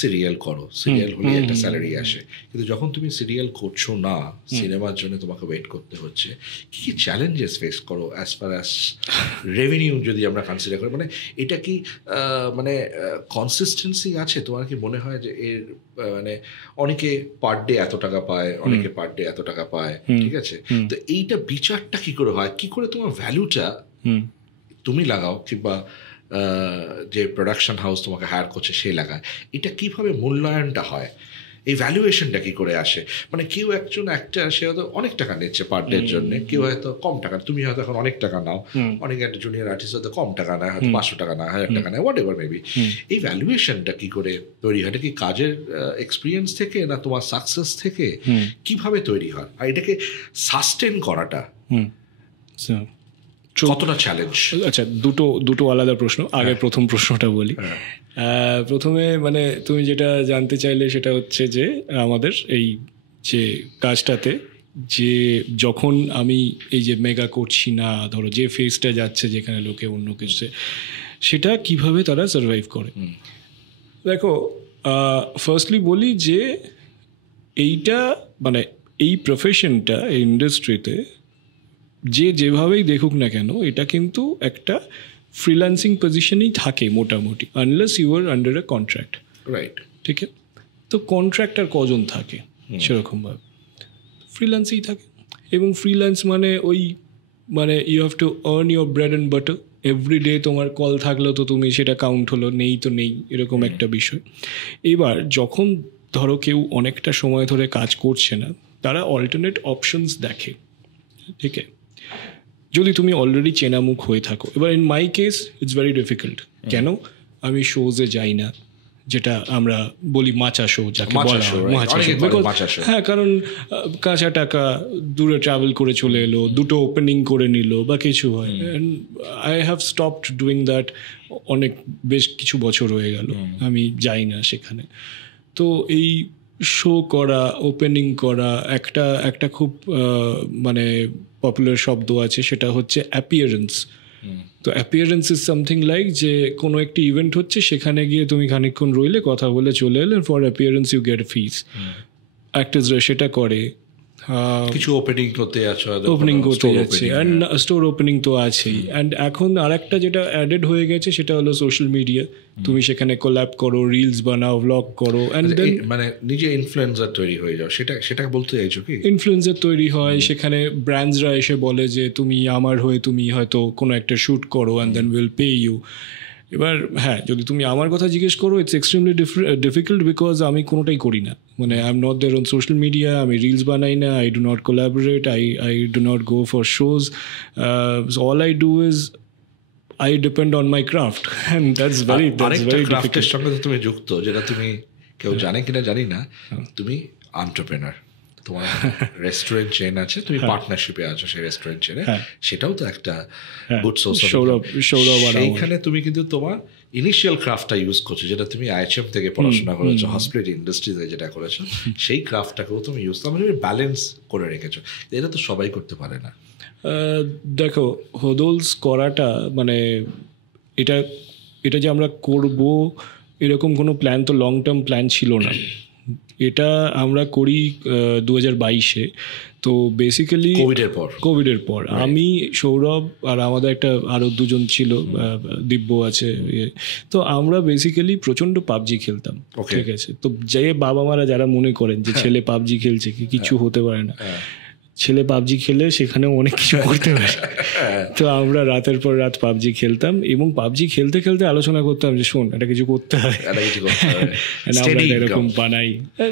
সিরিয়াল করো, সিরিয়াল হলে একটা স্যালারি আসে। কিন্তু যখন তুমি সিরিয়াল করছো না, সিনেমার জন্য তোমাকে ওয়েট করতে হচ্ছে, কী কী চ্যালেঞ্জেস ফেস করো অ্যাজ ফার অ্যাজ রেভিনিউ যদি আমরা কনসিডার করি? মানে এটা কি মানে কনসিস্টেন্সি আছে? তোমার কি মনে হয় যে এর মানে অনেকে পার ডে এত টাকা পায়, অনেকে পার ডে এত টাকা পায়, ঠিক আছে? তো এইটা বিচারটা কি করে হয়? কি করে তোমার ভ্যালুটা তুমি লাগাও কিংবা যে প্রোডাকশন হাউস তোমাকে হায়ার করছে সে লাগায়, এটা কিভাবে মূল্যায়নটা হয়? এই ভ্যালুয়েশনটা কি করে আসে? মানে কেউ একজন অ্যাক্টার সে হয়তো অনেক টাকা নিচ্ছে পার ডের জন্য, কেউ হয়তো কম টাকা, তুমি হয়তো এখন অনেক টাকা নাও, অনেক একটা জুনিয়র আর্টিস্ট হয়তো কম টাকা নেয়, হয়তো 500 টাকা নেয়, 1000 টাকা নেয়, হোয়াট এভার মেবি। এই ভ্যালুয়েশনটা কি করে তৈরি হয়? এটা কি কাজের এক্সপিরিয়েন্স থেকে না তোমার সাকসেস থেকে কিভাবে তৈরি হয়? আর এটাকে সাস্টেন করাটা কতটা চ্যালেঞ্জ? আচ্ছা, দুটো আলাদা প্রশ্ন। আগে প্রথম প্রশ্নটা বলি। প্রথমে মানে তুমি যেটা জানতে চাইলে সেটা হচ্ছে যে আমাদের এই যে কাজটাতে যে যখন আমি এই যে মেগা করছি না, ধরো যে ফেজটা যাচ্ছে যেখানে লোকে অন্য কিছু, সেটা কিভাবে তারা সার্ভাইভ করে। দেখো, ফার্স্টলি বলি যে এইটা মানে এই প্রফেশনটা এই ইন্ডাস্ট্রিতে যে যেভাবেই দেখুক না কেন, এটা কিন্তু একটা ফ্রিল্যান্সিং পজিশনেই থাকে মোটামুটি, unless you are under a contract, right? ঠিক আছে? তো কন্ট্রাক্টার কজন থাকে সেরকমভাবে ফ্রিল্যান্সেই থাকে। এবং ফ্রিল্যান্স মানে ওই মানে you have to earn your bread and butter every day. তোমার কল থাকলেও তো তুমি সেটা কাউন্ট হলো, নেই তো নেই, এরকম একটা বিষয়। এবার যখন ধরো কেউ অনেকটা সময় ধরে কাজ করছে না, তারা অল্টারনেট অপশনস দেখে, ঠিক আছে? যদি তুমি অলরেডি চেনা মুখ হয়ে থাকো। এবার in my case it's very difficult. কেন? আমি শোজে যাই না, যেটা আমরা বলি মাচা শো, যাকে বলা হয় মাচা শো। হ্যাঁ, কারণ কাঁচা টাকা, দূরে ট্রাভেল করে চলে এলো, দুটো ওপেনিং করে নিল বা কিছু হয়। I have stopped doing that, বেশ কিছু বছর হয়ে গেল আমি যাই না সেখানে। তো এই শো করা, ওপেনিং করা, একটা খুব মানে পপুলার শব্দ আছে, সেটা হচ্ছে অ্যাপিয়ারেন্স। তো অ্যাপিয়ারেন্স ইজ সামথিং লাইক যে কোনো একটি ইভেন্ট হচ্ছে, সেখানে গিয়ে তুমি খানিকক্ষণ রইলে, কথা বলে চলে এলে, ফর অ্যাপিয়ারেন্স ইউ গেট ফিস। অ্যাক্টার্সরা সেটা করে, কিছু ওপেনিং করতে যাচ্ছে, অ্যান্ড স্টোর ওপেনিং তো আছেই। অ্যান্ড এখন আরেকটা যেটা অ্যাডেড হয়ে গেছে সেটা হলো সোশ্যাল মিডিয়া। তুমি সেখানে কোল্যাব করো, রিলস বানাও, ব্লগ করো, অ্যান্ড দেন মানে নিজে ইনফ্লুয়েন্সার তৈরি হয়ে যাও, সেটা বলতে চাইছো কি? ইনফ্লুয়েন্সার তৈরি হয়, সেখানে ব্র্যান্ডসরা এসে বলে যে তুমি আমার হয়ে তুমি হয়তো কোনো একটা শ্যুট করো, and then will pay you. এবার হ্যাঁ, যদি তুমি আমার কথা জিজ্ঞেস করো, ইটস এক্সট্রিমলি ডিফিকাল্ট, বিকজ আমি কোনোটাই করি না। মানে I am not there on social media, আমি রিলস বানাই না, I do not collaborate, I do not go for shows. All I do is I depend on my craft, and that's very ক্রাফটের সঙ্গে তো তুমি যুক্ত, যেটা তুমি কেউ জানে কিনা জানি না, তুমি এন্টারপ্রেনার। তোমার রেস্টুরেন্ট চেইন আছে, তুমি পার্টনারশিপে আছো সেই রেস্টুরেন্ট চেইনে, সেটাও তো একটা গুড সোর্স অফ ইনকাম। সেইখানে তুমি কিন্তু তোমার ইনিশিয়াল ক্রাফটটা ইউজ করছো, যেটা তুমি IHM থেকে পড়াশোনা করেছো, হসপিটালিটি ইন্ডাস্ট্রিতে যেটা করেছো, সেই ক্রাফটটাকেও তুমি ইউজ করো, ব্যালেন্স করে রেখেছো। এটা তো সবাই করতে পারে না। দেখো, হোদলস করাটা মানে এটা যে আমরা করব এরকম কোনো প্ল্যান তো লং টার্ম প্ল্যান ছিল না। এটা আমরা করি 2022-এ। তো বেসিক্যালি কোভিডের পর আমি, সৌরভ আর আমাদের একটা আরও দুজন ছিল, দিব্য আছে, তো আমরা বেসিক্যালি প্রচণ্ড পাবজি খেলতাম। ঠিক আছে, তো যে বাবা মারা যারা মনে করেন যে ছেলে পাবজি খেলছে কিছু হতে পারে না, ছেলে পাবজি খেলে সেখানেও অনেক কিছু করতে পারে। তো আমরা রাতের পর রাত পাবজি খেলতাম, এবং পাবজি খেলতে খেলতে আলোচনা করতাম যে শোন, এটা কিছু করতে হবে, আমরা এরকম বানাই।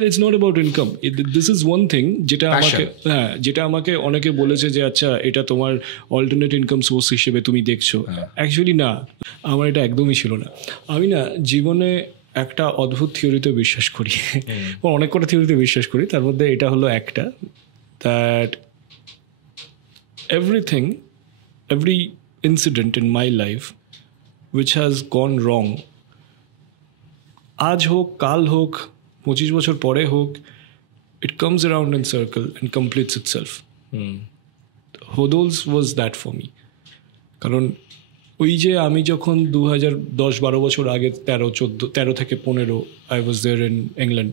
It's not about income, this is one thing যেটা আমাকে অনেকে বলেছে যে আচ্ছা এটা তোমার অল্টারনেট ইনকাম সোর্স হিসেবে তুমি দেখছো। অ্যাকচুয়ালি না, আমার এটা একদমই ছিল না। আমি না জীবনে একটা অদ্ভুত থিওরিতে বিশ্বাস করি, অনেক কটা থিওরিতে বিশ্বাস করি, তার মধ্যে এটা হলো একটা, that every incident in my life which has gone wrong, আজ হোক, কাল হোক, 25 বছর পরে হোক, it comes around in circle and completes itself. Hodols was that for me. কারণ ওই যে আমি যখন 2010-12 বছর আগে 13 থেকে 15 I was there in England,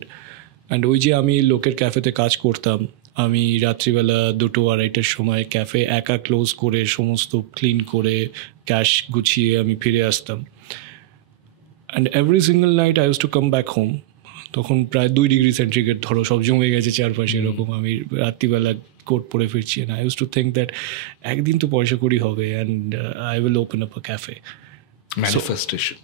and ওই যে আমি লোকের ক্যাফেতে কাজ করতাম, আমি রাত্রিবেলা 2-2-2:30 সময় ক্যাফে একা ক্লোজ করে সমস্ত ক্লিন করে ক্যাশ গুছিয়ে আমি ফিরে আসতাম। And every single night I use to come back home. তখন প্রায় 2 ডিগ্রি সেন্টিগ্রেড ধরো, সব জমে গেছে চারপাশে, এরকম আমি রাত্রিবেলা কোট পরে ফিরছি। I use to think that একদিন তো পয়সা করি হবে, and I will open up a cafe. Manifestation,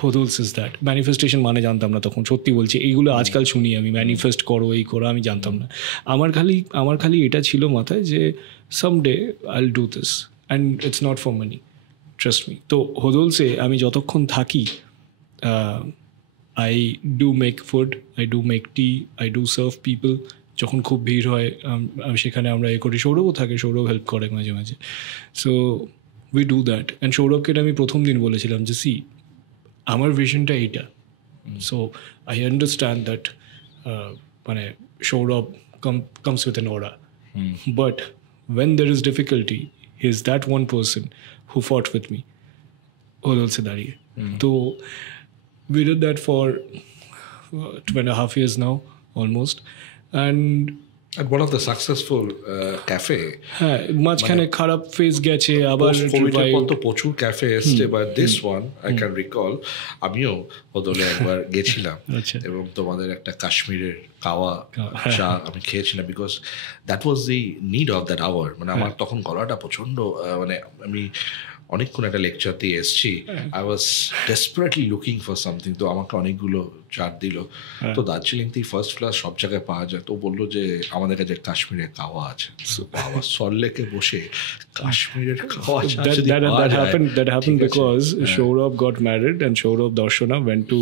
হোদলস ইজ দ্যাট। ম্যানিফেস্টেশন মানে জানতাম না তখন, সত্যি বলছি, এইগুলো আজকাল শুনি আমি, ম্যানিফেস্ট করো, এই করো, আমি জানতাম না। আমার খালি এটা ছিল মাথায় যে someday I will do this, and it's not for money, trust me. তো হোদলসে আমি যতক্ষণ থাকি, I do make food, I do make T, I do serve people. যখন খুব ভিড় হয় সেখানে আমরা এ করি, সৌরভও থাকে, সৌরভ হেল্প করে মাঝে মাঝে। So we do that. And সৌরভকে আমি প্রথম দিন বলেছিলাম যে সি, আমার ভিশনটা এইটা। সো আই আন্ডারস্ট্যান্ড দ্যাট মানে Sourav comes with an aura, but when there is difficulty, he is that one person who fought with me, Hodolse দাঁড়িয়ে। তো we did that for 2.5 years now almost, and one of the successful cafe. হ্যাঁ, মাঝখানে খারাপ phase গেছে, আবার প্রচুর cafe এসছে, but this one I can recall, আমিও হোদলে একবার গেছিলাম, এবং তোমাদের একটা কাশ্মীরের কাওয়া চা আমি খেয়েছিলাম, because that was the need of that our. মানে আমার তখন গলাটা প্রচণ্ড, মানে আমি অনেকক্ষণ একটা লেকচার দিয়ে এসছি, I was desperately looking for something. তো আমাকে অনেকগুলো চাট দিল। তো দার্জিলিংতেই ফার্স্ট ক্লাস সব জায়গায় পাওয়া যায়। তো বললো যে আমাদের কাছে কাশ্মীরের কাওয়া আছে। বাবা, সল্টলেকে বসে কাশ্মীরের কাওয়া চা যদি পাওয়া যায়। That happened because Saurabh got married and Saurabh Darshana went to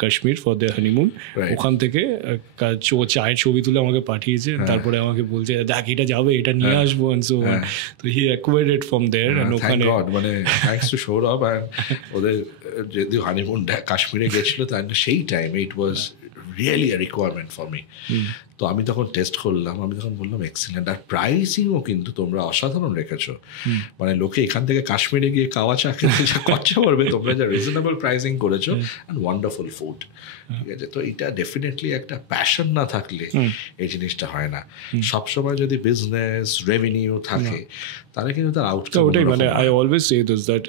Kashmir for their honeymoon. ওখান থেকে চায়ের ছবি তুলে আমাকে পাঠিয়েছে, তারপরে আমাকে বলছে দেখ এটা যাবে, এটা নিয়ে আসবো, and so on. So he acquired it from there, and ওখানে মানে থ্যাঙ্কস টু সৌরভ। ওদের যেহেতু হানিমুন কাশ্মীরে গেছিল, তাই সেই টাইমে it was really a requirement for me. তো আমি তখন টেস্ট করলাম, আমি তখন বললাম এক্সিলেন্ট। আর প্রাইসিংও কিন্তু তোমরা অসাধারণ রেখেছো। মানে লোকে এখান থেকে কাশ্মীরে গিয়ে কাওয়া চা খেতে যা খরচা করবে, তোমরা যা রিজনেবল প্রাইসিং করেছো, অ্যান্ড ওয়ান্ডারফুল ফুড। ঠিক আছে, তো এটা ডেফিনেটলি একটা প্যাশন না থাকলে এই জিনিসটা হয় না। সবসময় যদি বিজনেস রেভিনিউ থাকে তাহলে কিন্তু তার আউটকাম ওটাই, মানে I always say this that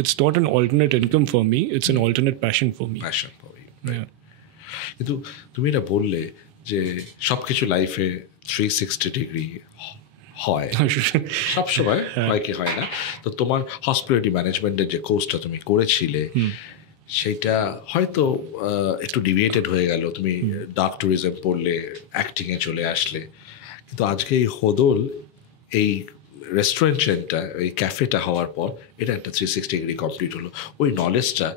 it's not an alternate income for me, it's an alternate passion for me. Passion for me. কিন্তু তুমি এটা বললে যে সব কিছু লাইফে 360 ডিগ্রি হয়, সবসময় হয় কি হয় না। তো তোমার হসপিটালিটি ম্যানেজমেন্টের যে কোর্সটা তুমি করেছিলে সেইটা হয়তো একটু ডিভিয়েটেড হয়ে গেল, তুমি ডার্ক ট্যুরিজম পড়লে, অ্যাক্টিংয়ে চলে আসলে। কিন্তু আজকে এই হোদল, এই রেস্টুরেন্ট চেনটা, এই ক্যাফেটা হওয়ার পর এটা একটা 360 ডিগ্রি কমপ্লিট হলো। ওই নলেজটা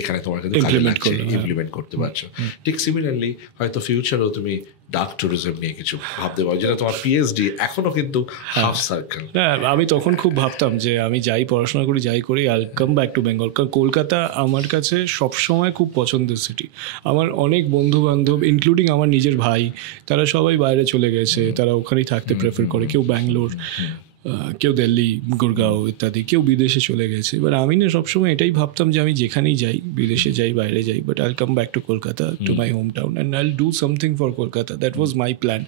এখানে তোমার কিন্তু কাজে লাগছে, ইমপ্লিমেন্ট করতে পারছো। ঠিক সিমিলারলি হয়তো ফিউচারেও তুমি ডার্ক ট্যুরিজম নিয়ে কিছু ভাবতে পারো, যেটা তোমার পিএইচডি এখনো কিন্তু হাফ সার্কেল। হ্যাঁ, আমি তখন খুব ভাবতাম যে আমি যাই পড়াশোনা করি, যাই করি, I come back to Bengal. কারণ কলকাতা আমার কাছে সবসময় খুব পছন্দের সিটি। আমার অনেক বন্ধু বান্ধব, ইনক্লুডিং আমার নিজের ভাই, তারা সবাই বাইরে চলে গেছে, তারা ওখানেই থাকতে প্রেফার করে। কেউ ব্যাঙ্গালোর, কেউ দিল্লি, গুরগাঁও ইত্যাদি, কেউ বিদেশে চলে গেছে। এবার আমি না সবসময় এটাই ভাবতাম যে আমি যেখানেই যাই, বিদেশে যাই, বাইরে যাই, but I'll come back to Kolkata, to my home town, and I'll do something for Kolkata. That was my plan.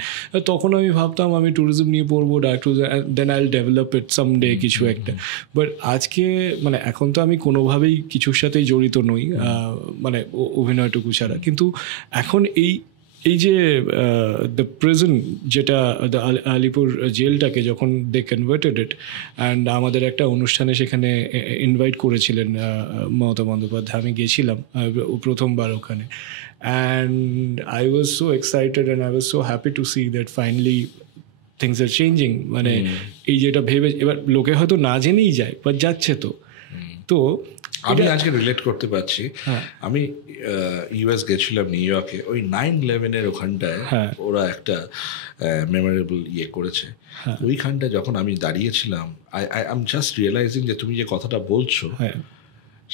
তখন আমি ভাবতাম আমি ট্যুরিজম নিয়ে পড়বো, ডার্ক ট্যুরিজম, দেন আইল ডেভেলপ ইট সামডে কিছু একটা। বাট আজকে মানে এখন তো আমি কোনোভাবেই কিছুর সাথেই জড়িত নই, মানে অভিনয়টুকু ছাড়া। কিন্তু এখন এই যে দ্য প্রিজন, যেটা দ্য আলিপুর জেলটাকে যখন দে কনভার্টেড ইট, অ্যান্ড আমাদের একটা অনুষ্ঠানে সেখানে ইনভাইট করেছিলেন মমতা বন্দ্যোপাধ্যায়, আমি গেছিলাম প্রথমবার ওখানে, and I was so excited and I was so happy to see that finally things are changing. মানে এই যেটা ভেবে, এবার লোকে হয়তো না জেনেই যায়, বাট যাচ্ছে তো আমি আজকে রিলেট করতে পারছি। আমি ইউএস গেছিলাম, নিউ ইয়র্কে, ওই 9/11-এর ওখানটায় ওরা একটা মেমোরেবল ইয়ে করেছে। ওইখানটায় যখন আমি দাঁড়িয়েছিলাম, আই এম জাস্ট রিয়েলাইজিং যে তুমি যে কথাটা বলছো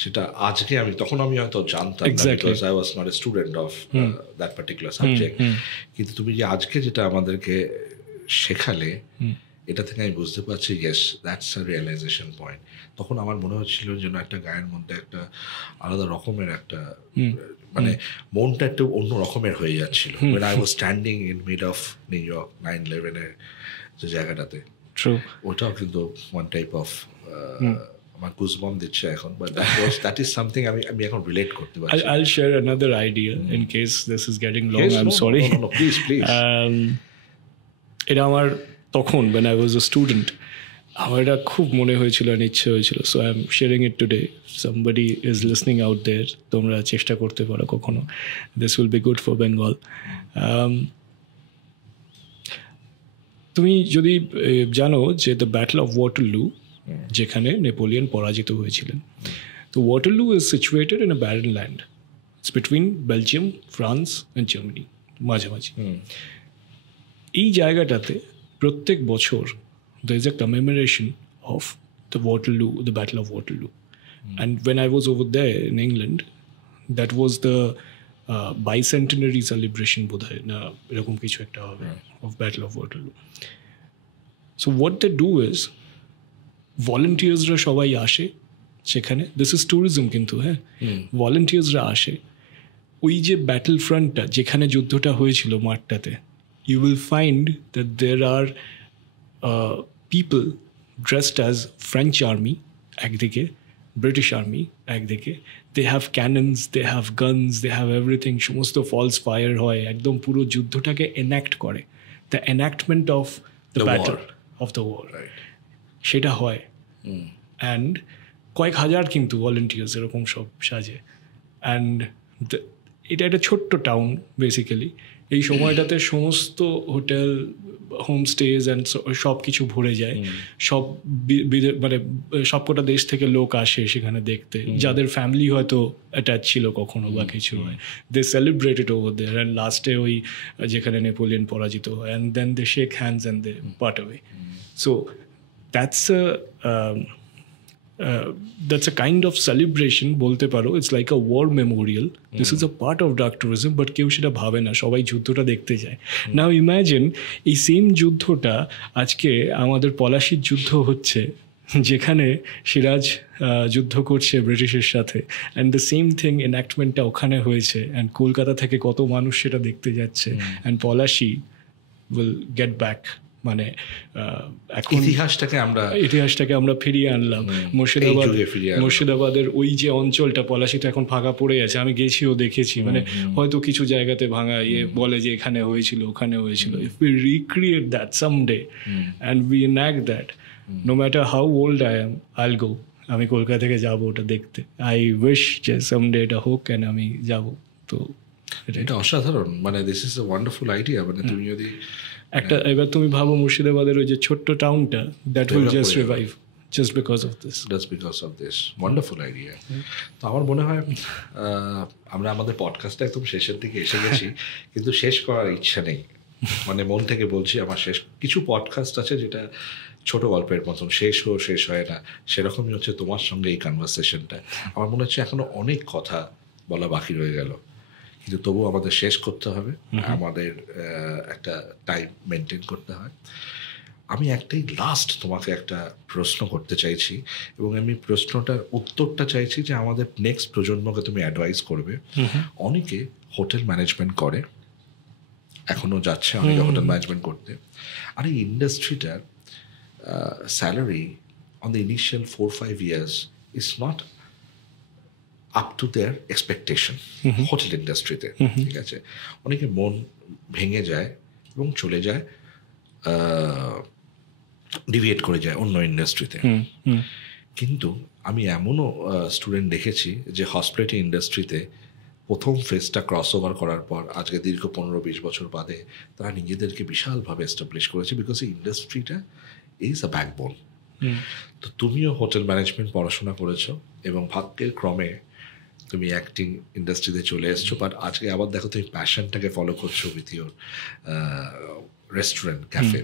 সেটা আজকে তখন আমি হয়তো জানতাম না, because I was not a student of that particular subject. কিন্তু তুমি যে আজকে যেটা আমাদেরকে শেখালে, এটা থেকে আমি বুঝতে পারছি, yes, that's a realization point. তখন আমার মনে হচ্ছিল যেন একটা গায়ের মধ্যে একটা আলাদা রকমের একটা, মানে মনটা একটু অন্য রকমের হয়ে যাচ্ছিল when I was standing in mid of New York 9/11-এর যে জায়গাটাতে। ওটাও কিন্তু one type of আমার গুজবাম্প দিচ্ছে এখন, বাট that is something আমি এখন রিলেট করতে পারছি। I'll share another idea in case this is getting long. I'm sorry. No, please. এটা আমার তখন when I was a student, আমার এটা খুব মনে হয়েছিল, ইচ্ছে হয়েছিল। So I am sharing it today. somebody is listening out there, তোমরা চেষ্টা করতে পারো কখনো, this will be good for Bengal. তুমি যদি জানো যে দ্য ব্যাটল অফ ওয়াটারলু, যেখানে নেপোলিয়ন পরাজিত হয়েছিলেন, তো Waterloo is situated in a barren land. It's between Belgium, France and Germany, মাঝামাঝি। এই জায়গাটাতে প্রত্যেক বছর there is a commemoration of the Waterloo, the Battle of Waterloo. And when I was over there in England, that was the bicentenary celebration বোধহয় না এরকম কিছু একটা হবে of Battle of Waterloo. So what they do is volunteersরা সবাই আসে সেখানে, this is tourism কিন্তু, হ্যাঁ, volunteersরা আসে ওই যে ব্যাটল ফ্রন্টটা যেখানে যুদ্ধটা হয়েছিল মাঠটাতে, you will find that there are people dressed as French army একদিকে, British army একদিকে, they have cannons, they have guns, they have everything, সমস্ত false fire হয়, একদম পুরো যুদ্ধটাকে enact করে, the enactment of the battle of the war, সেটা হয়। And কয়েক হাজার কিন্তু ভলেন্টিয়ার্স এরকম সব সাজে, অ্যান্ড এটা একটা ছোট্ট টাউন বেসিক্যালি। এই সময়টাতে সমস্ত হোটেল, হোমস্টেজ অ্যান্ড সব কিছু ভরে যায়, সব মানে সবকটা দেশ থেকে লোক আসে সেখানে দেখতে, যাদের ফ্যামিলি হয়তো অ্যাটাচ ছিল কখনো বা কিছু হয়, they celebrated over there, and লাস্টে ওই যেখানে নেপোলিয়ন পরাজিত হয়, and then they shake hands and they part away. So that's that's a kind of celebration বলতে পারো. It's like a war memorial. This is a part of dark tourism, but কেউ সেটা ভাবে না, সবাই যুদ্ধটা দেখতে যায়. Now imagine এই সেম যুদ্ধটা আজকে আমাদের পলাশির যুদ্ধ হচ্ছে, যেখানে সিরাজ যুদ্ধ করছে ব্রিটিশের সাথে, অ্যান্ড দ্য সেম থিং এনাক্টমেন্টটা ওখানে হয়েছে, অ্যান্ড কলকাতা থেকে কত মানুষ সেটা দেখতে যাচ্ছে, and Palashi will get back. মানে এখন ইতিহাসটাকে আমরা ফিরিয়ে আনলাম. মুর্শিদাবাদের ওই যে অঞ্চলটা পলাশিতে এখন ফাঁকা পড়ে আছে, আমি গেছিও দেখেছি. মানে হয়তো কিছু জায়গাতে ভাঙা বলে যে এখানে হয়েছিল ওখানে হয়েছিল. If we recreate that someday and we enact that, no matter how old I am, I'll go. আমি কলকাতা থেকে যাবো ওটা দেখতে. আই উইশ যে সামডে এটা হোক, অ্যান্ড আমি যাবো. তো এটা অসাধারণ, মানে this is a wonderful idea. মানে তুমি যদি একটা এবার তুমি ভাবো মুর্শিদাবাদের ওই যে ছোট্ট টাউনটা, that will just revive just because of this wonderful idea. তো আমার মনে হয় আমরা আমাদের পডকাস্টটা একদম শেষের দিকে এসে গেছি, কিন্তু শেষ করার ইচ্ছা নেই. মানে মন থেকে বলছি, আমার শেষ কিছু পডকাস্ট আছে যেটা ছোট গল্পের মতন শেষ হয় না, সেরকমই হচ্ছে তোমার সঙ্গে এই কনভারসেশনটা. আমার মনে হচ্ছে এখনো অনেক কথা বলা বাকি রয়ে গেল, কিন্তু তবু আমাদের শেষ করতে হবে, আমাদের একটা টাইম মেনটেন করতে হয়. আমি একটাই লাস্ট তোমাকে একটা প্রশ্ন করতে চাইছি, এবং আমি প্রশ্নটার উত্তরটা চাইছি যে আমাদের নেক্সট প্রজন্মকে তুমি অ্যাডভাইস করবে. অনেকে হোটেল ম্যানেজমেন্ট করে, এখনও যাচ্ছে অনেকে হোটেল ম্যানেজমেন্ট করতে, আর এই ইন্ডাস্ট্রিটার salary on the initial 4-5 years is not up to their expectation hotel ইন্ডাস্ট্রিতে. ঠিক আছে, অনেকে মন ভেঙে যায় এবং চলে যায়, ডিভিয়েট করে যায় অন্য ইন্ডাস্ট্রিতে. কিন্তু আমি এমনও স্টুডেন্ট দেখেছি যে হসপিটালিটি ইন্ডাস্ট্রিতে প্রথম ফেজটা ক্রস ওভার করার পর আজকে দীর্ঘ 15-20 বছর বাদে তারা নিজেদেরকে বিশালভাবে এস্টাবলিশ করেছে, বিকজ এই ইন্ডাস্ট্রিটা ইজ আ ব্যাকবোন. তো তুমিও হোটেল ম্যানেজমেন্ট পড়াশোনা করেছো এবং ভাগ্যের ক্রমে তুমি অ্যাক্টিং ইন্ডাস্ট্রিতে চলে এসছো, বাট আজকে আবার দেখো তুমি প্যাশনটাকে ফলো করছো উইথ ইউর রেস্টুরেন্ট ক্যাফে.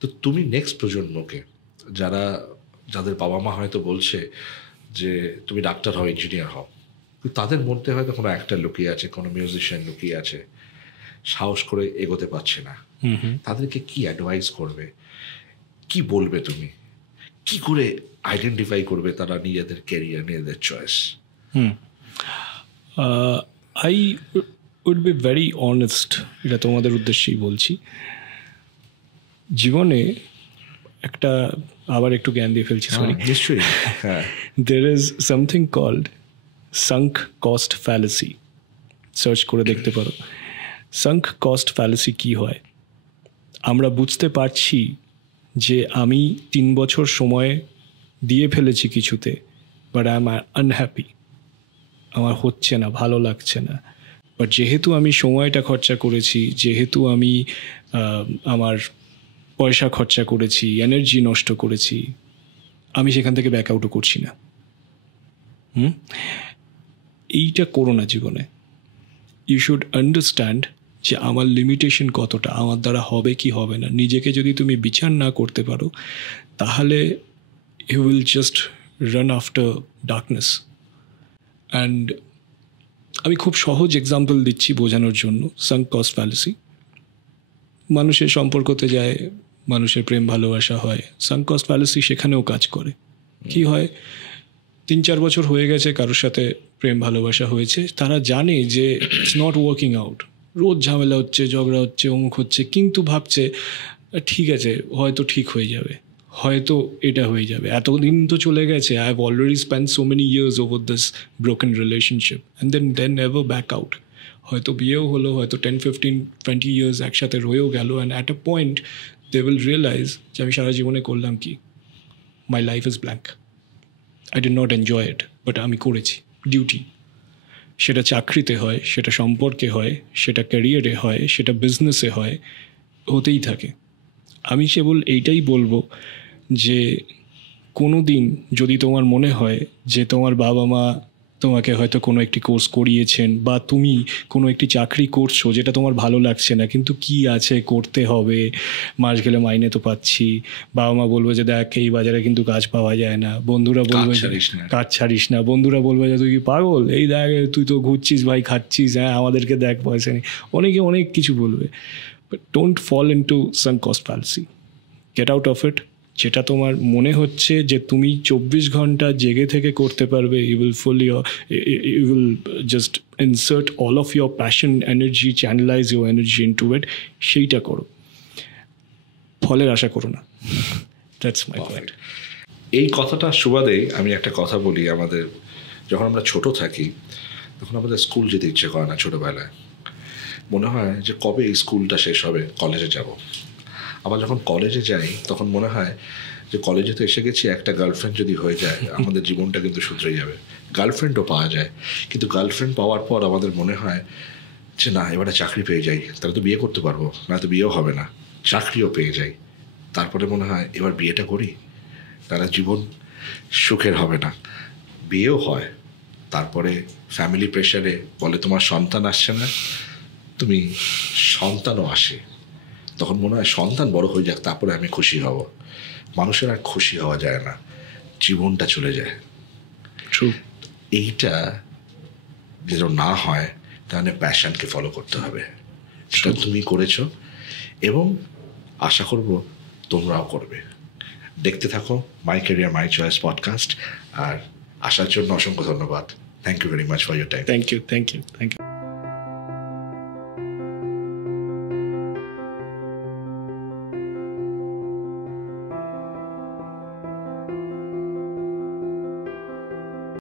তো তুমি নেক্সট প্রজন্মকে, যাদের বাবা মা হয়তো বলছে যে তুমি ডাক্তার হও, ইঞ্জিনিয়ার হও, তাদের মধ্যে হয়তো কোনো অ্যাক্টর লুকিয়ে আছে, কোনো মিউজিশিয়ান লুকিয়ে আছে, সাহস করে এগোতে পারছে না, তাদেরকে কি অ্যাডভাইস করবে, কি বলবে তুমি, কি করে আইডেন্টিফাই করবে তারা নিজেদের ক্যারিয়ার, নিজেদের choice? I would be very honest, এটা তোমাদের উদ্দেশ্যেই বলছি. জীবনে একটা, আবার একটু জ্ঞান দিয়ে ফেলছি, সরি, নিশ্চয়ই, there is something called sunk cost fallacy. Search করে দেখতে পারো. সাঙ্ক কস্ট ফ্যালাসি কী হয়? আমরা বুঝতে পারছি যে আমি 3 বছর সময় দিয়ে ফেলেছি কিছুতে, বাট আই এম আনহ্যাপি, আমার হচ্ছে না, ভালো লাগছে না. বাট যেহেতু আমি সময়টা খরচা করেছি, যেহেতু আমি আমার পয়সা খরচা করেছি, এনার্জি নষ্ট করেছি, আমি সেখান থেকে ব্যাক আউটও করছি না. এইটা করো না জীবনে. ইউ শুড আন্ডারস্ট্যান্ড যে আমার লিমিটেশন কতটা, আমার দ্বারা হবে কি হবে না. নিজেকে যদি তুমি বিচার না করতে পারো, তাহলে you will just run after darkness. And আমি খুব সহজ এক্সাম্পল দিচ্ছি বোঝানোর জন্য. সাঙ্ক কস্ট ফ্যালাসি, মানুষের সম্পর্কতে যায়, মানুষের প্রেম ভালোবাসা হয়, সাঙ্ক কস্ট ফ্যালাসি সেখানেও কাজ করে. কি হয়, 3-4 বছর হয়ে গেছে, কারোর সাথে প্রেম ভালোবাসা হয়েছে, তারা জানে যে ইটস নট ওয়ার্কিং আউট, রোজ ঝামেলা হচ্ছে, ঝগড়া হচ্ছে, অমুক হচ্ছে, কিন্তু ভাবছে ঠিক আছে, হয়তো ঠিক হয়ে যাবে, হয়তো এটা হয়ে যাবে, এতদিন তো চলে গেছে, I have already spend so many years over this broken relationship, and then never back out. হয়তো বিয়েও হলো, হয়তো 10-15-20 ইয়ার্স একসাথে রয়েও গেল, and at a point they will realize যে আমি সারা জীবনে করলাম কি, my life is blank, I did not enjoy it, but আমি করেছি ডিউটি. সেটা চাকরিতে হয়, সেটা সম্পর্কে হয়, সেটা ক্যারিয়ারে হয়, সেটা বিজনেসে হয়, হতেই থাকে. আমি কেবল এইটাই বলবো যে কোনো দিন যদি তোমার মনে হয় যে তোমার বাবা মা তোমাকে হয়তো কোনো একটি কোর্স করিয়েছেন, বা তুমি কোনো একটি চাকরি করছো যেটা তোমার ভালো লাগছে না, কিন্তু কি আছে, করতে হবে, মাস গেলে মাইনে তো পাচ্ছি, বাবা মা বলবে যে দেখ এই বাজারে কিন্তু কাজ পাওয়া যায় না, বন্ধুরা বলবে কাজ ছাড়িস না, বন্ধুরা বলবে যে তুই কি পাগল, এই দেখ তুই তো ঘুরছিস ভাই, খাচ্ছিস, হ্যাঁ আমাদেরকে দেখ পয়সা নেই, অনেকে অনেক কিছু বলবে। But don't fall into sunk cost fallacy, get out of it. যেটা তোমার মনে হচ্ছে যে তুমি 24 ঘন্টা জেগে থেকে করতে পারবে, you will just insert all of your passion, energy, channelise your energy into it, সেইটা করো, ফলের আশা করো না। That's my point. এই কথাটা সুবাদে আমি একটা কথা বলি, আমাদের যখন আমরা ছোট থাকি তখন আমাদের স্কুল যেতে ইচ্ছে করে না। ছোটোবেলায় মনে হয় যে কবে এই স্কুলটা শেষ হবে, কলেজে যাব। আবার যখন কলেজে যাই তখন মনে হয় যে কলেজে তো এসে গেছি, একটা গার্লফ্রেন্ড যদি হয়ে যায় আমাদের জীবনটা কিন্তু শুধরে যাবে। গার্লফ্রেন্ডও পাওয়া যায়, কিন্তু গার্লফ্রেন্ড পাওয়ার পর আমাদের মনে হয় যে না, এবারে চাকরি পেয়ে যাই, তাহলে তো বিয়ে করতে পারবো, না তো বিয়েও হবে না, চাকরিও পেয়ে যাই, তারপরে মনে হয় এবার বিয়েটা করি, তারা জীবন সুখের হবে না। বিয়েও হয়, তারপরে ফ্যামিলি প্রেশারে বলে তোমার সন্তান আসছে না, তুমি সন্তানও আসে, তখন মনে হয় সন্তান বড় হয়ে যাক তারপরে আমি খুশি হব। মানুষের আর খুশি হওয়া যায় না, জীবনটা চলে যায়। এইটা যেন না হয় তাহলে প্যাশনকে ফলো করতে হবে, সেটা তুমি করেছো এবং আশা করব তোমরাও করবে। দেখতে থাকো my career my choice podcast, আর আসার জন্য অসংখ্য ধন্যবাদ। Thank you very much for your time. Thank you.